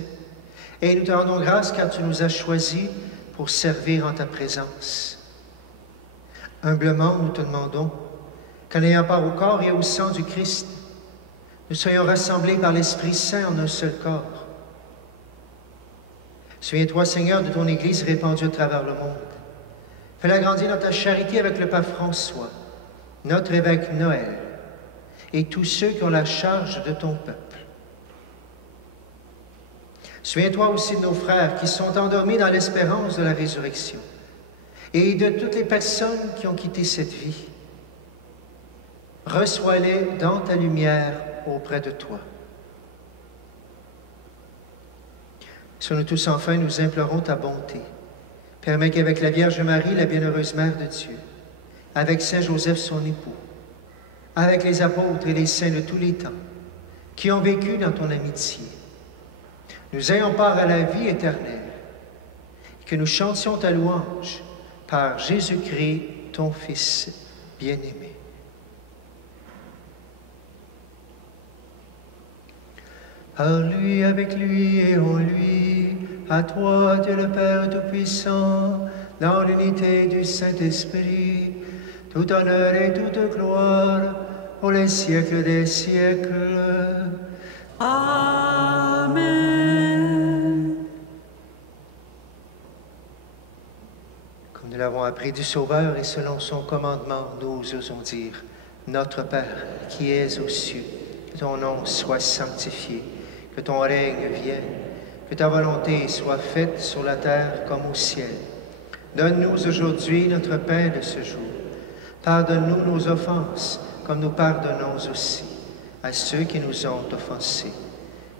Et nous te rendons grâce car tu nous as choisis pour servir en ta présence. Humblement, nous te demandons qu'en ayant part au corps et au sang du Christ, nous soyons rassemblés par l'Esprit Saint en un seul corps. Souviens-toi, Seigneur, de ton Église répandue à travers le monde. Fais-la grandir dans ta charité avec le pape François, notre évêque Noël, et tous ceux qui ont la charge de ton peuple. Souviens-toi aussi de nos frères qui sont endormis dans l'espérance de la résurrection et de toutes les personnes qui ont quitté cette vie. Reçois-les dans ta lumière auprès de toi. Sur nous tous, enfin, nous implorons ta bonté. Permets qu'avec la Vierge Marie, la bienheureuse Mère de Dieu, avec Saint Joseph, son époux, avec les apôtres et les saints de tous les temps, qui ont vécu dans ton amitié, nous ayons part à la vie éternelle, et que nous chantions ta louange par Jésus-Christ, ton Fils bien-aimé. Par lui, avec lui et en lui, à toi, Dieu le Père Tout-Puissant, dans l'unité du Saint-Esprit, tout honneur et toute gloire pour les siècles des siècles. Amen. Comme nous l'avons appris du Sauveur et selon son commandement, nous osons dire, Notre Père qui es aux cieux, que ton nom soit sanctifié, que ton règne vienne, que ta volonté soit faite sur la terre comme au ciel. Donne-nous aujourd'hui notre pain de ce jour. Pardonne-nous nos offenses, comme nous pardonnons aussi à ceux qui nous ont offensés.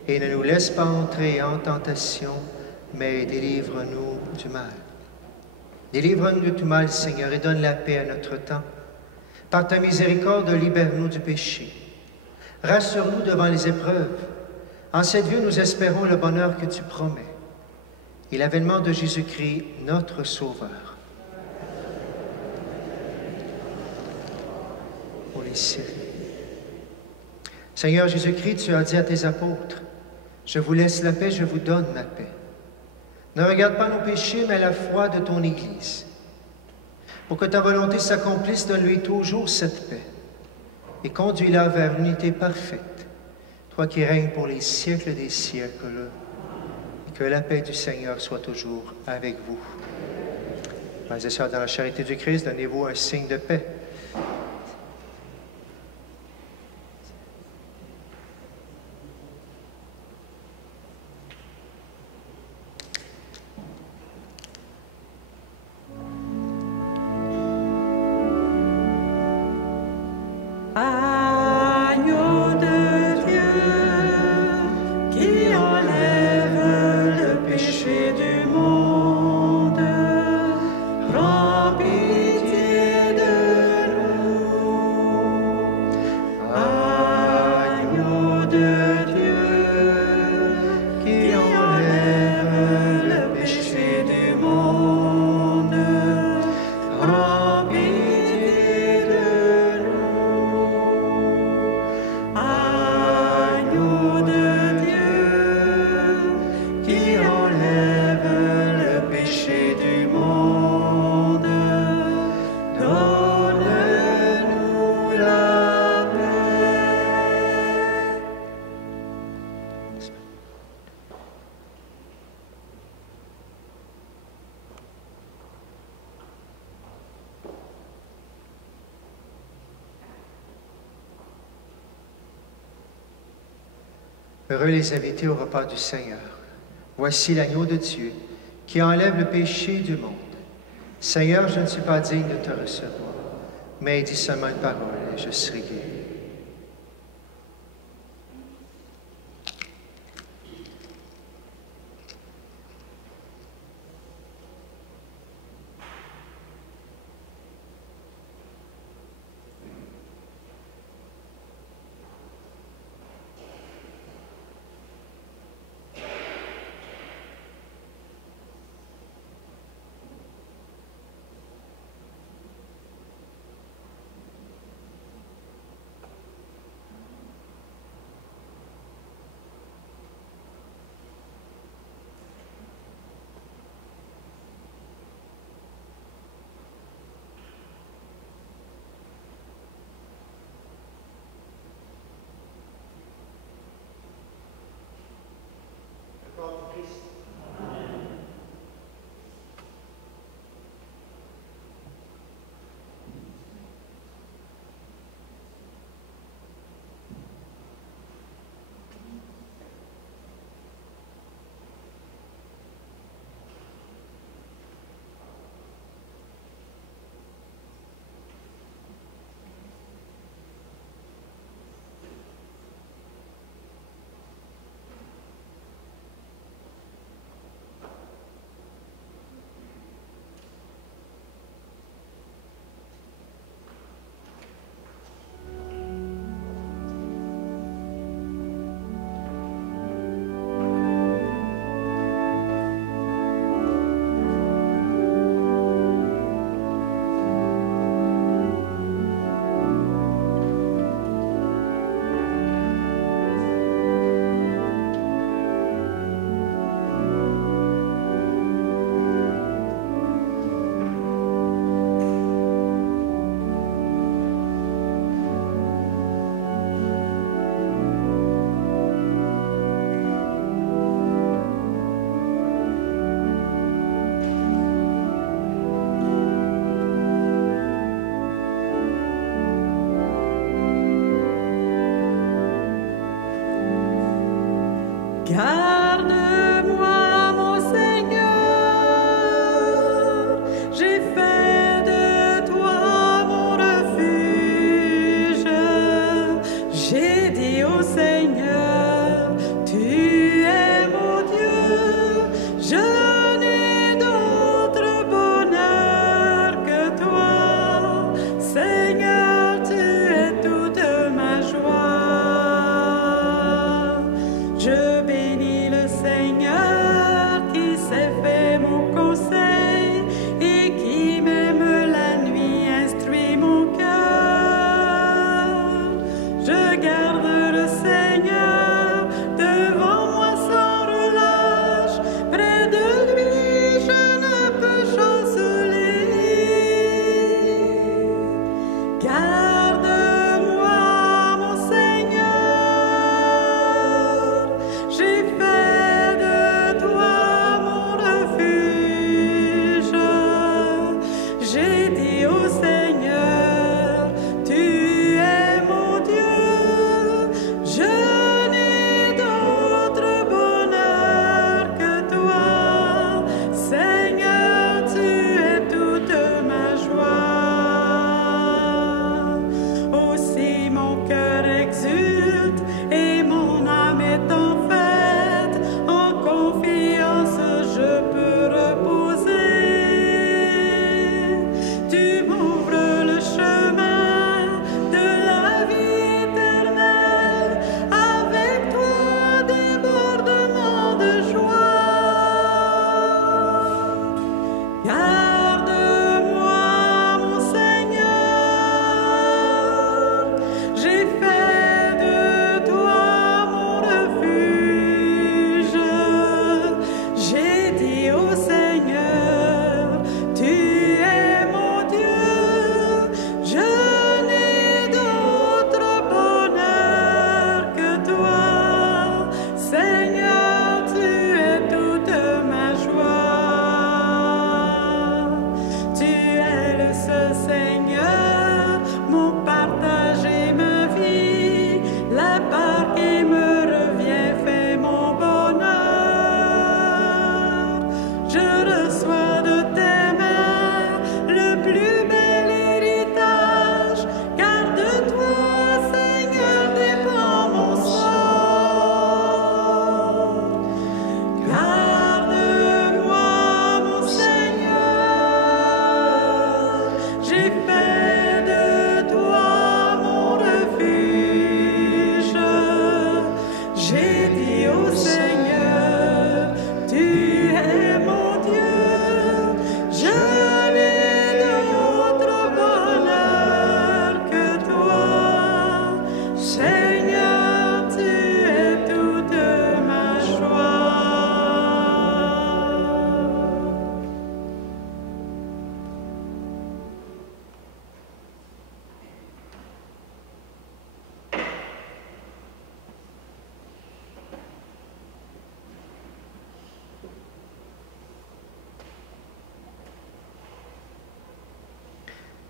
Et ne nous laisse pas entrer en tentation, mais délivre-nous du mal. Délivre-nous de tout mal, Seigneur, et donne la paix à notre temps. Par ta miséricorde, libère-nous du péché. Rassure-nous devant les épreuves. En cette vie, nous espérons le bonheur que tu promets et l'avènement de Jésus-Christ, notre Sauveur. Pour les siècles. Seigneur Jésus-Christ, tu as dit à tes apôtres, « Je vous laisse la paix, je vous donne ma paix. » Ne regarde pas nos péchés, mais la foi de ton Église. Pour que ta volonté s'accomplisse, donne-lui toujours cette paix et conduis-la vers l'unité parfaite, toi qui règnes pour les siècles des siècles, et que la paix du Seigneur soit toujours avec vous. Frères et sœurs, dans la charité du Christ, donnez-vous un signe de paix. Agneau de Dieu, qui enlève le péché du monde, prends pitié de Heureux les invités au repas du Seigneur. Voici l'agneau de Dieu qui enlève le péché du monde. Seigneur, je ne suis pas digne de te recevoir, mais dis seulement une parole et je serai guéri.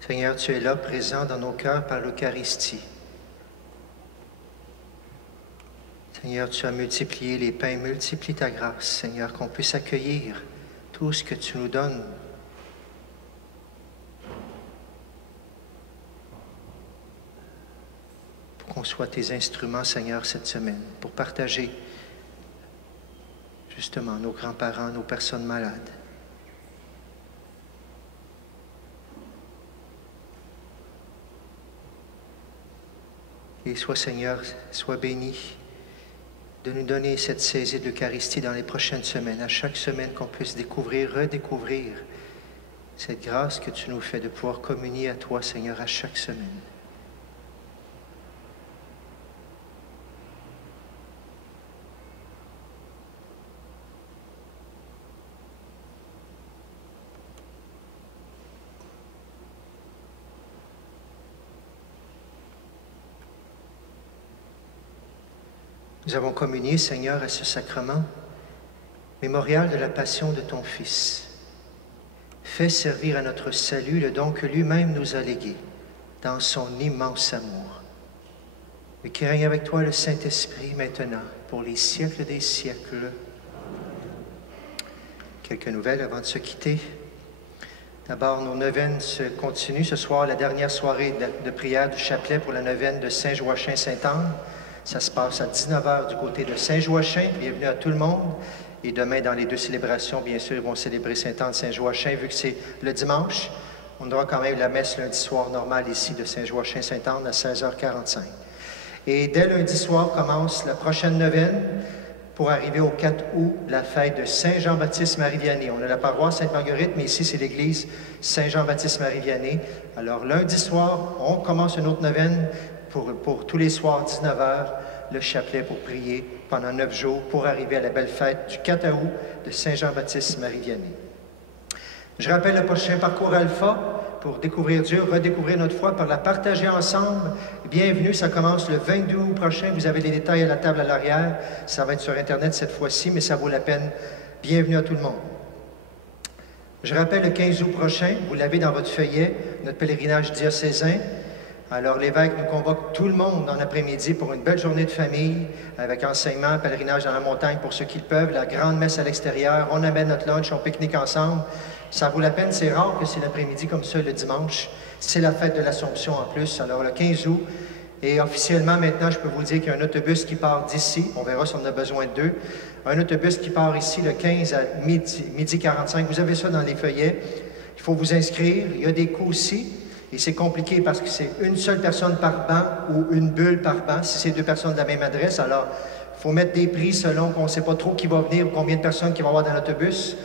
Seigneur, tu es là, présent dans nos cœurs par l'Eucharistie. Seigneur, tu as multiplié les pains, multiplie ta grâce, Seigneur, qu'on puisse accueillir tout ce que tu nous donnes. Pour qu'on soit tes instruments, Seigneur, cette semaine, pour partager justement nos grands-parents, nos personnes malades. Et sois, Seigneur, sois béni de nous donner cette saisie de l'Eucharistie dans les prochaines semaines, à chaque semaine qu'on puisse découvrir, redécouvrir cette grâce que tu nous fais de pouvoir communier à toi, Seigneur, à chaque semaine. Nous avons communié, Seigneur, à ce sacrement, mémorial de la passion de ton Fils. Fais servir à notre salut le don que lui-même nous a légué dans son immense amour. Et qui règne avec toi le Saint-Esprit maintenant, pour les siècles des siècles. Quelques nouvelles avant de se quitter. D'abord, nos neuvaines se continuent. Ce soir, la dernière soirée de prière du chapelet pour la neuvaine de Saint-Joachim-Sainte-Anne. Ça se passe à 19h du côté de Saint-Joachim. Bienvenue à tout le monde. Et demain, dans les deux célébrations, bien sûr, ils vont célébrer Sainte-Anne, Saint-Joachim. Vu que c'est le dimanche, on aura quand même la messe lundi soir normale ici de Saint-Joachim, Sainte-Anne à 16h45. Et dès lundi soir commence la prochaine neuvaine pour arriver au 4 août, la fête de Saint-Jean-Baptiste Marie-Vianney. On a la paroisse Sainte-Marguerite, mais ici, c'est l'église Saint-Jean-Baptiste Marie-Vianney. Alors, lundi soir, on commence une autre neuvaine pour tous les soirs, 19h, le chapelet pour prier pendant 9 jours pour arriver à la belle fête du 4 août de Saint-Jean-Baptiste Marie-Vianney. Je rappelle le prochain parcours Alpha pour découvrir Dieu, redécouvrir notre foi, par la partager ensemble. Bienvenue, ça commence le 22 août prochain. Vous avez les détails à la table à l'arrière. Ça va être sur Internet cette fois-ci, mais ça vaut la peine. Bienvenue à tout le monde. Je rappelle le 15 août prochain, vous l'avez dans votre feuillet, notre pèlerinage diocésain. Alors, l'évêque nous convoque tout le monde dans l'après-midi pour une belle journée de famille, avec enseignement, pèlerinage dans la montagne pour ceux qui le peuvent, la grande messe à l'extérieur, on amène notre lunch, on pique-nique ensemble. Ça vaut la peine, c'est rare que c'est l'après-midi comme ça, le dimanche. C'est la fête de l'Assomption en plus, alors le 15 août. Et officiellement, maintenant, je peux vous dire qu'il y a un autobus qui part d'ici, on verra si on a besoin de deux. Un autobus qui part ici le 15 à midi 45, vous avez ça dans les feuillets. Il faut vous inscrire, il y a des coûts aussi. Et c'est compliqué parce que c'est une seule personne par banc ou une bulle par banc, si c'est deux personnes de la même adresse. Alors, il faut mettre des prix selon qu'on ne sait pas trop qui va venir ou combien de personnes qui vont avoir dans l'autobus.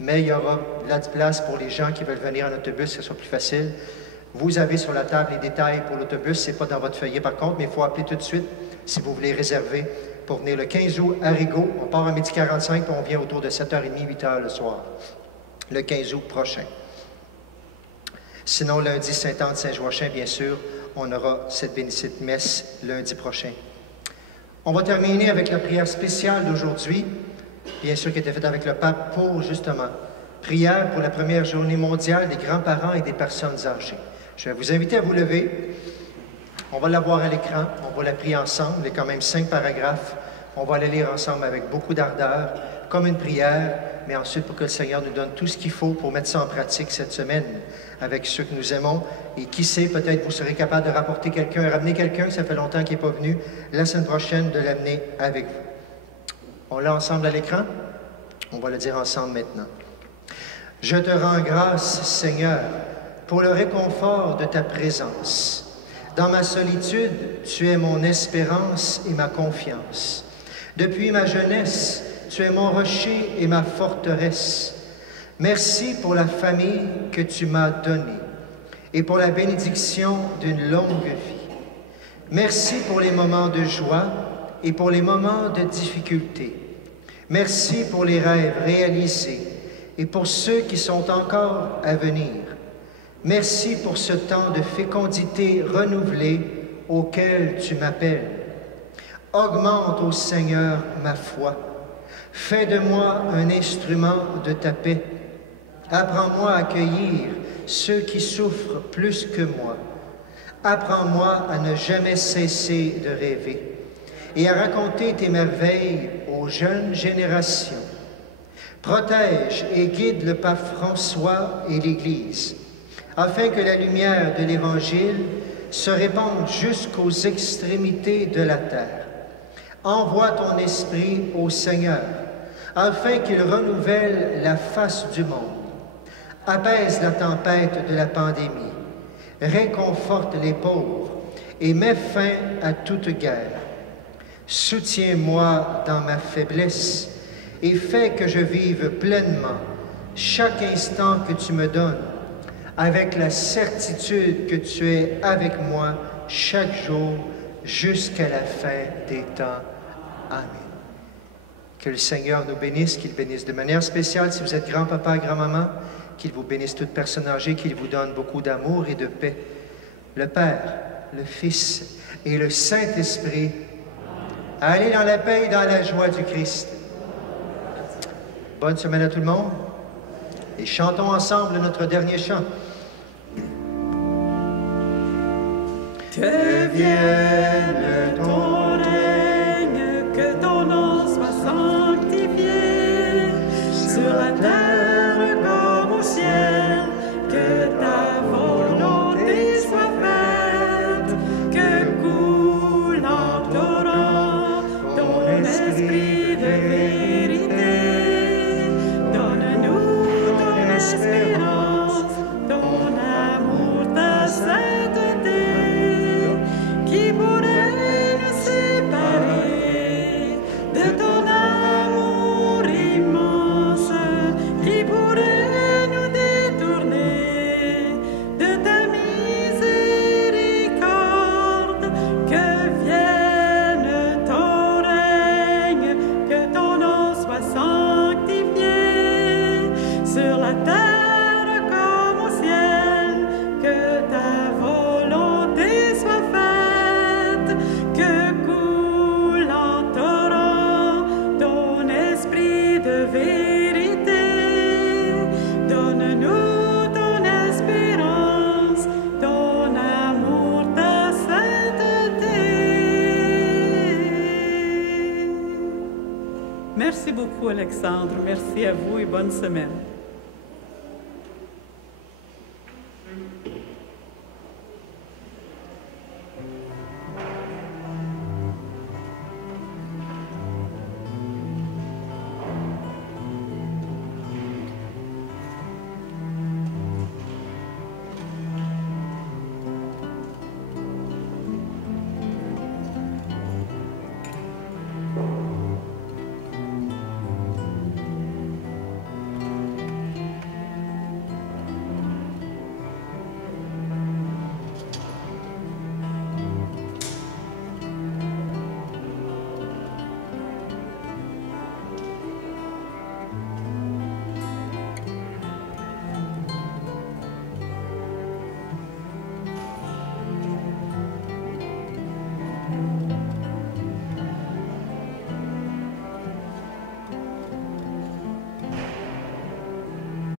Mais il y aura de la place pour les gens qui veulent venir en autobus, que ce soit plus facile. Vous avez sur la table les détails pour l'autobus. Ce n'est pas dans votre feuillet par contre, mais il faut appeler tout de suite si vous voulez réserver pour venir le 15 août à Rigaud. On part à midi 45 et on vient autour de 7h30, 8h le soir, le 15 août prochain. Sinon, lundi, Sainte-Anne, Saint-Joachim, bien sûr, on aura cette bénédicte messe lundi prochain. On va terminer avec la prière spéciale d'aujourd'hui, bien sûr qui était faite avec le pape pour, justement, prière pour la première journée mondiale des grands-parents et des personnes âgées. Je vais vous inviter à vous lever. On va la voir à l'écran, on va la prier ensemble. Il y a quand même 5 paragraphes. On va la lire ensemble avec beaucoup d'ardeur, comme une prière, mais ensuite pour que le Seigneur nous donne tout ce qu'il faut pour mettre ça en pratique cette semaine avec ceux que nous aimons. Et qui sait, peut-être vous serez capable de rapporter quelqu'un, ramener quelqu'un, ça fait longtemps qu'il n'est pas venu, la semaine prochaine, de l'amener avec vous. On l'a ensemble à l'écran? On va le dire ensemble maintenant. Je te rends grâce, Seigneur, pour le réconfort de ta présence. Dans ma solitude, tu es mon espérance et ma confiance. Depuis ma jeunesse, tu es mon rocher et ma forteresse. Merci pour la famille que tu m'as donnée et pour la bénédiction d'une longue vie. Merci pour les moments de joie et pour les moments de difficulté. Merci pour les rêves réalisés et pour ceux qui sont encore à venir. Merci pour ce temps de fécondité renouvelée auquel tu m'appelles. Augmente, ô Seigneur, ma foi. Fais de moi un instrument de ta paix. Apprends-moi à accueillir ceux qui souffrent plus que moi. Apprends-moi à ne jamais cesser de rêver et à raconter tes merveilles aux jeunes générations. Protège et guide le pape François et l'Église, afin que la lumière de l'Évangile se répande jusqu'aux extrémités de la terre. Envoie ton esprit au Seigneur, afin qu'il renouvelle la face du monde. Apaise la tempête de la pandémie, réconforte les pauvres et mets fin à toute guerre. Soutiens-moi dans ma faiblesse et fais que je vive pleinement chaque instant que tu me donnes, avec la certitude que tu es avec moi chaque jour jusqu'à la fin des temps. Amen. Que le Seigneur nous bénisse, qu'il bénisse de manière spéciale si vous êtes grand-papa, grand-maman, qu'il vous bénisse toute personne âgée, qu'il vous donne beaucoup d'amour et de paix. Le Père, le Fils et le Saint-Esprit. Allez dans la paix et dans la joie du Christ. Bonne semaine à tout le monde. Et chantons ensemble notre dernier chant. Que vienne ton règne, que ton nom soit sanctifié, sur la terre comme au ciel, que ta volonté soit faite, que coule en torrent ton esprit de vérité. Donne-nous ton espérance, ton amour, ta sainteté, qui pourrait nous séparer de ton amour immense, qui pourrait nous détourner de ta miséricorde. Que vienne ton règne, que ton nom soit sanctifié, sur la terre comme au ciel, que ta volonté soit faite, que coule en torrent ton esprit de vérité. Donne-nous ton espérance, ton amour, ta sainteté. Merci beaucoup, Alexandre. Merci à vous et bonne semaine.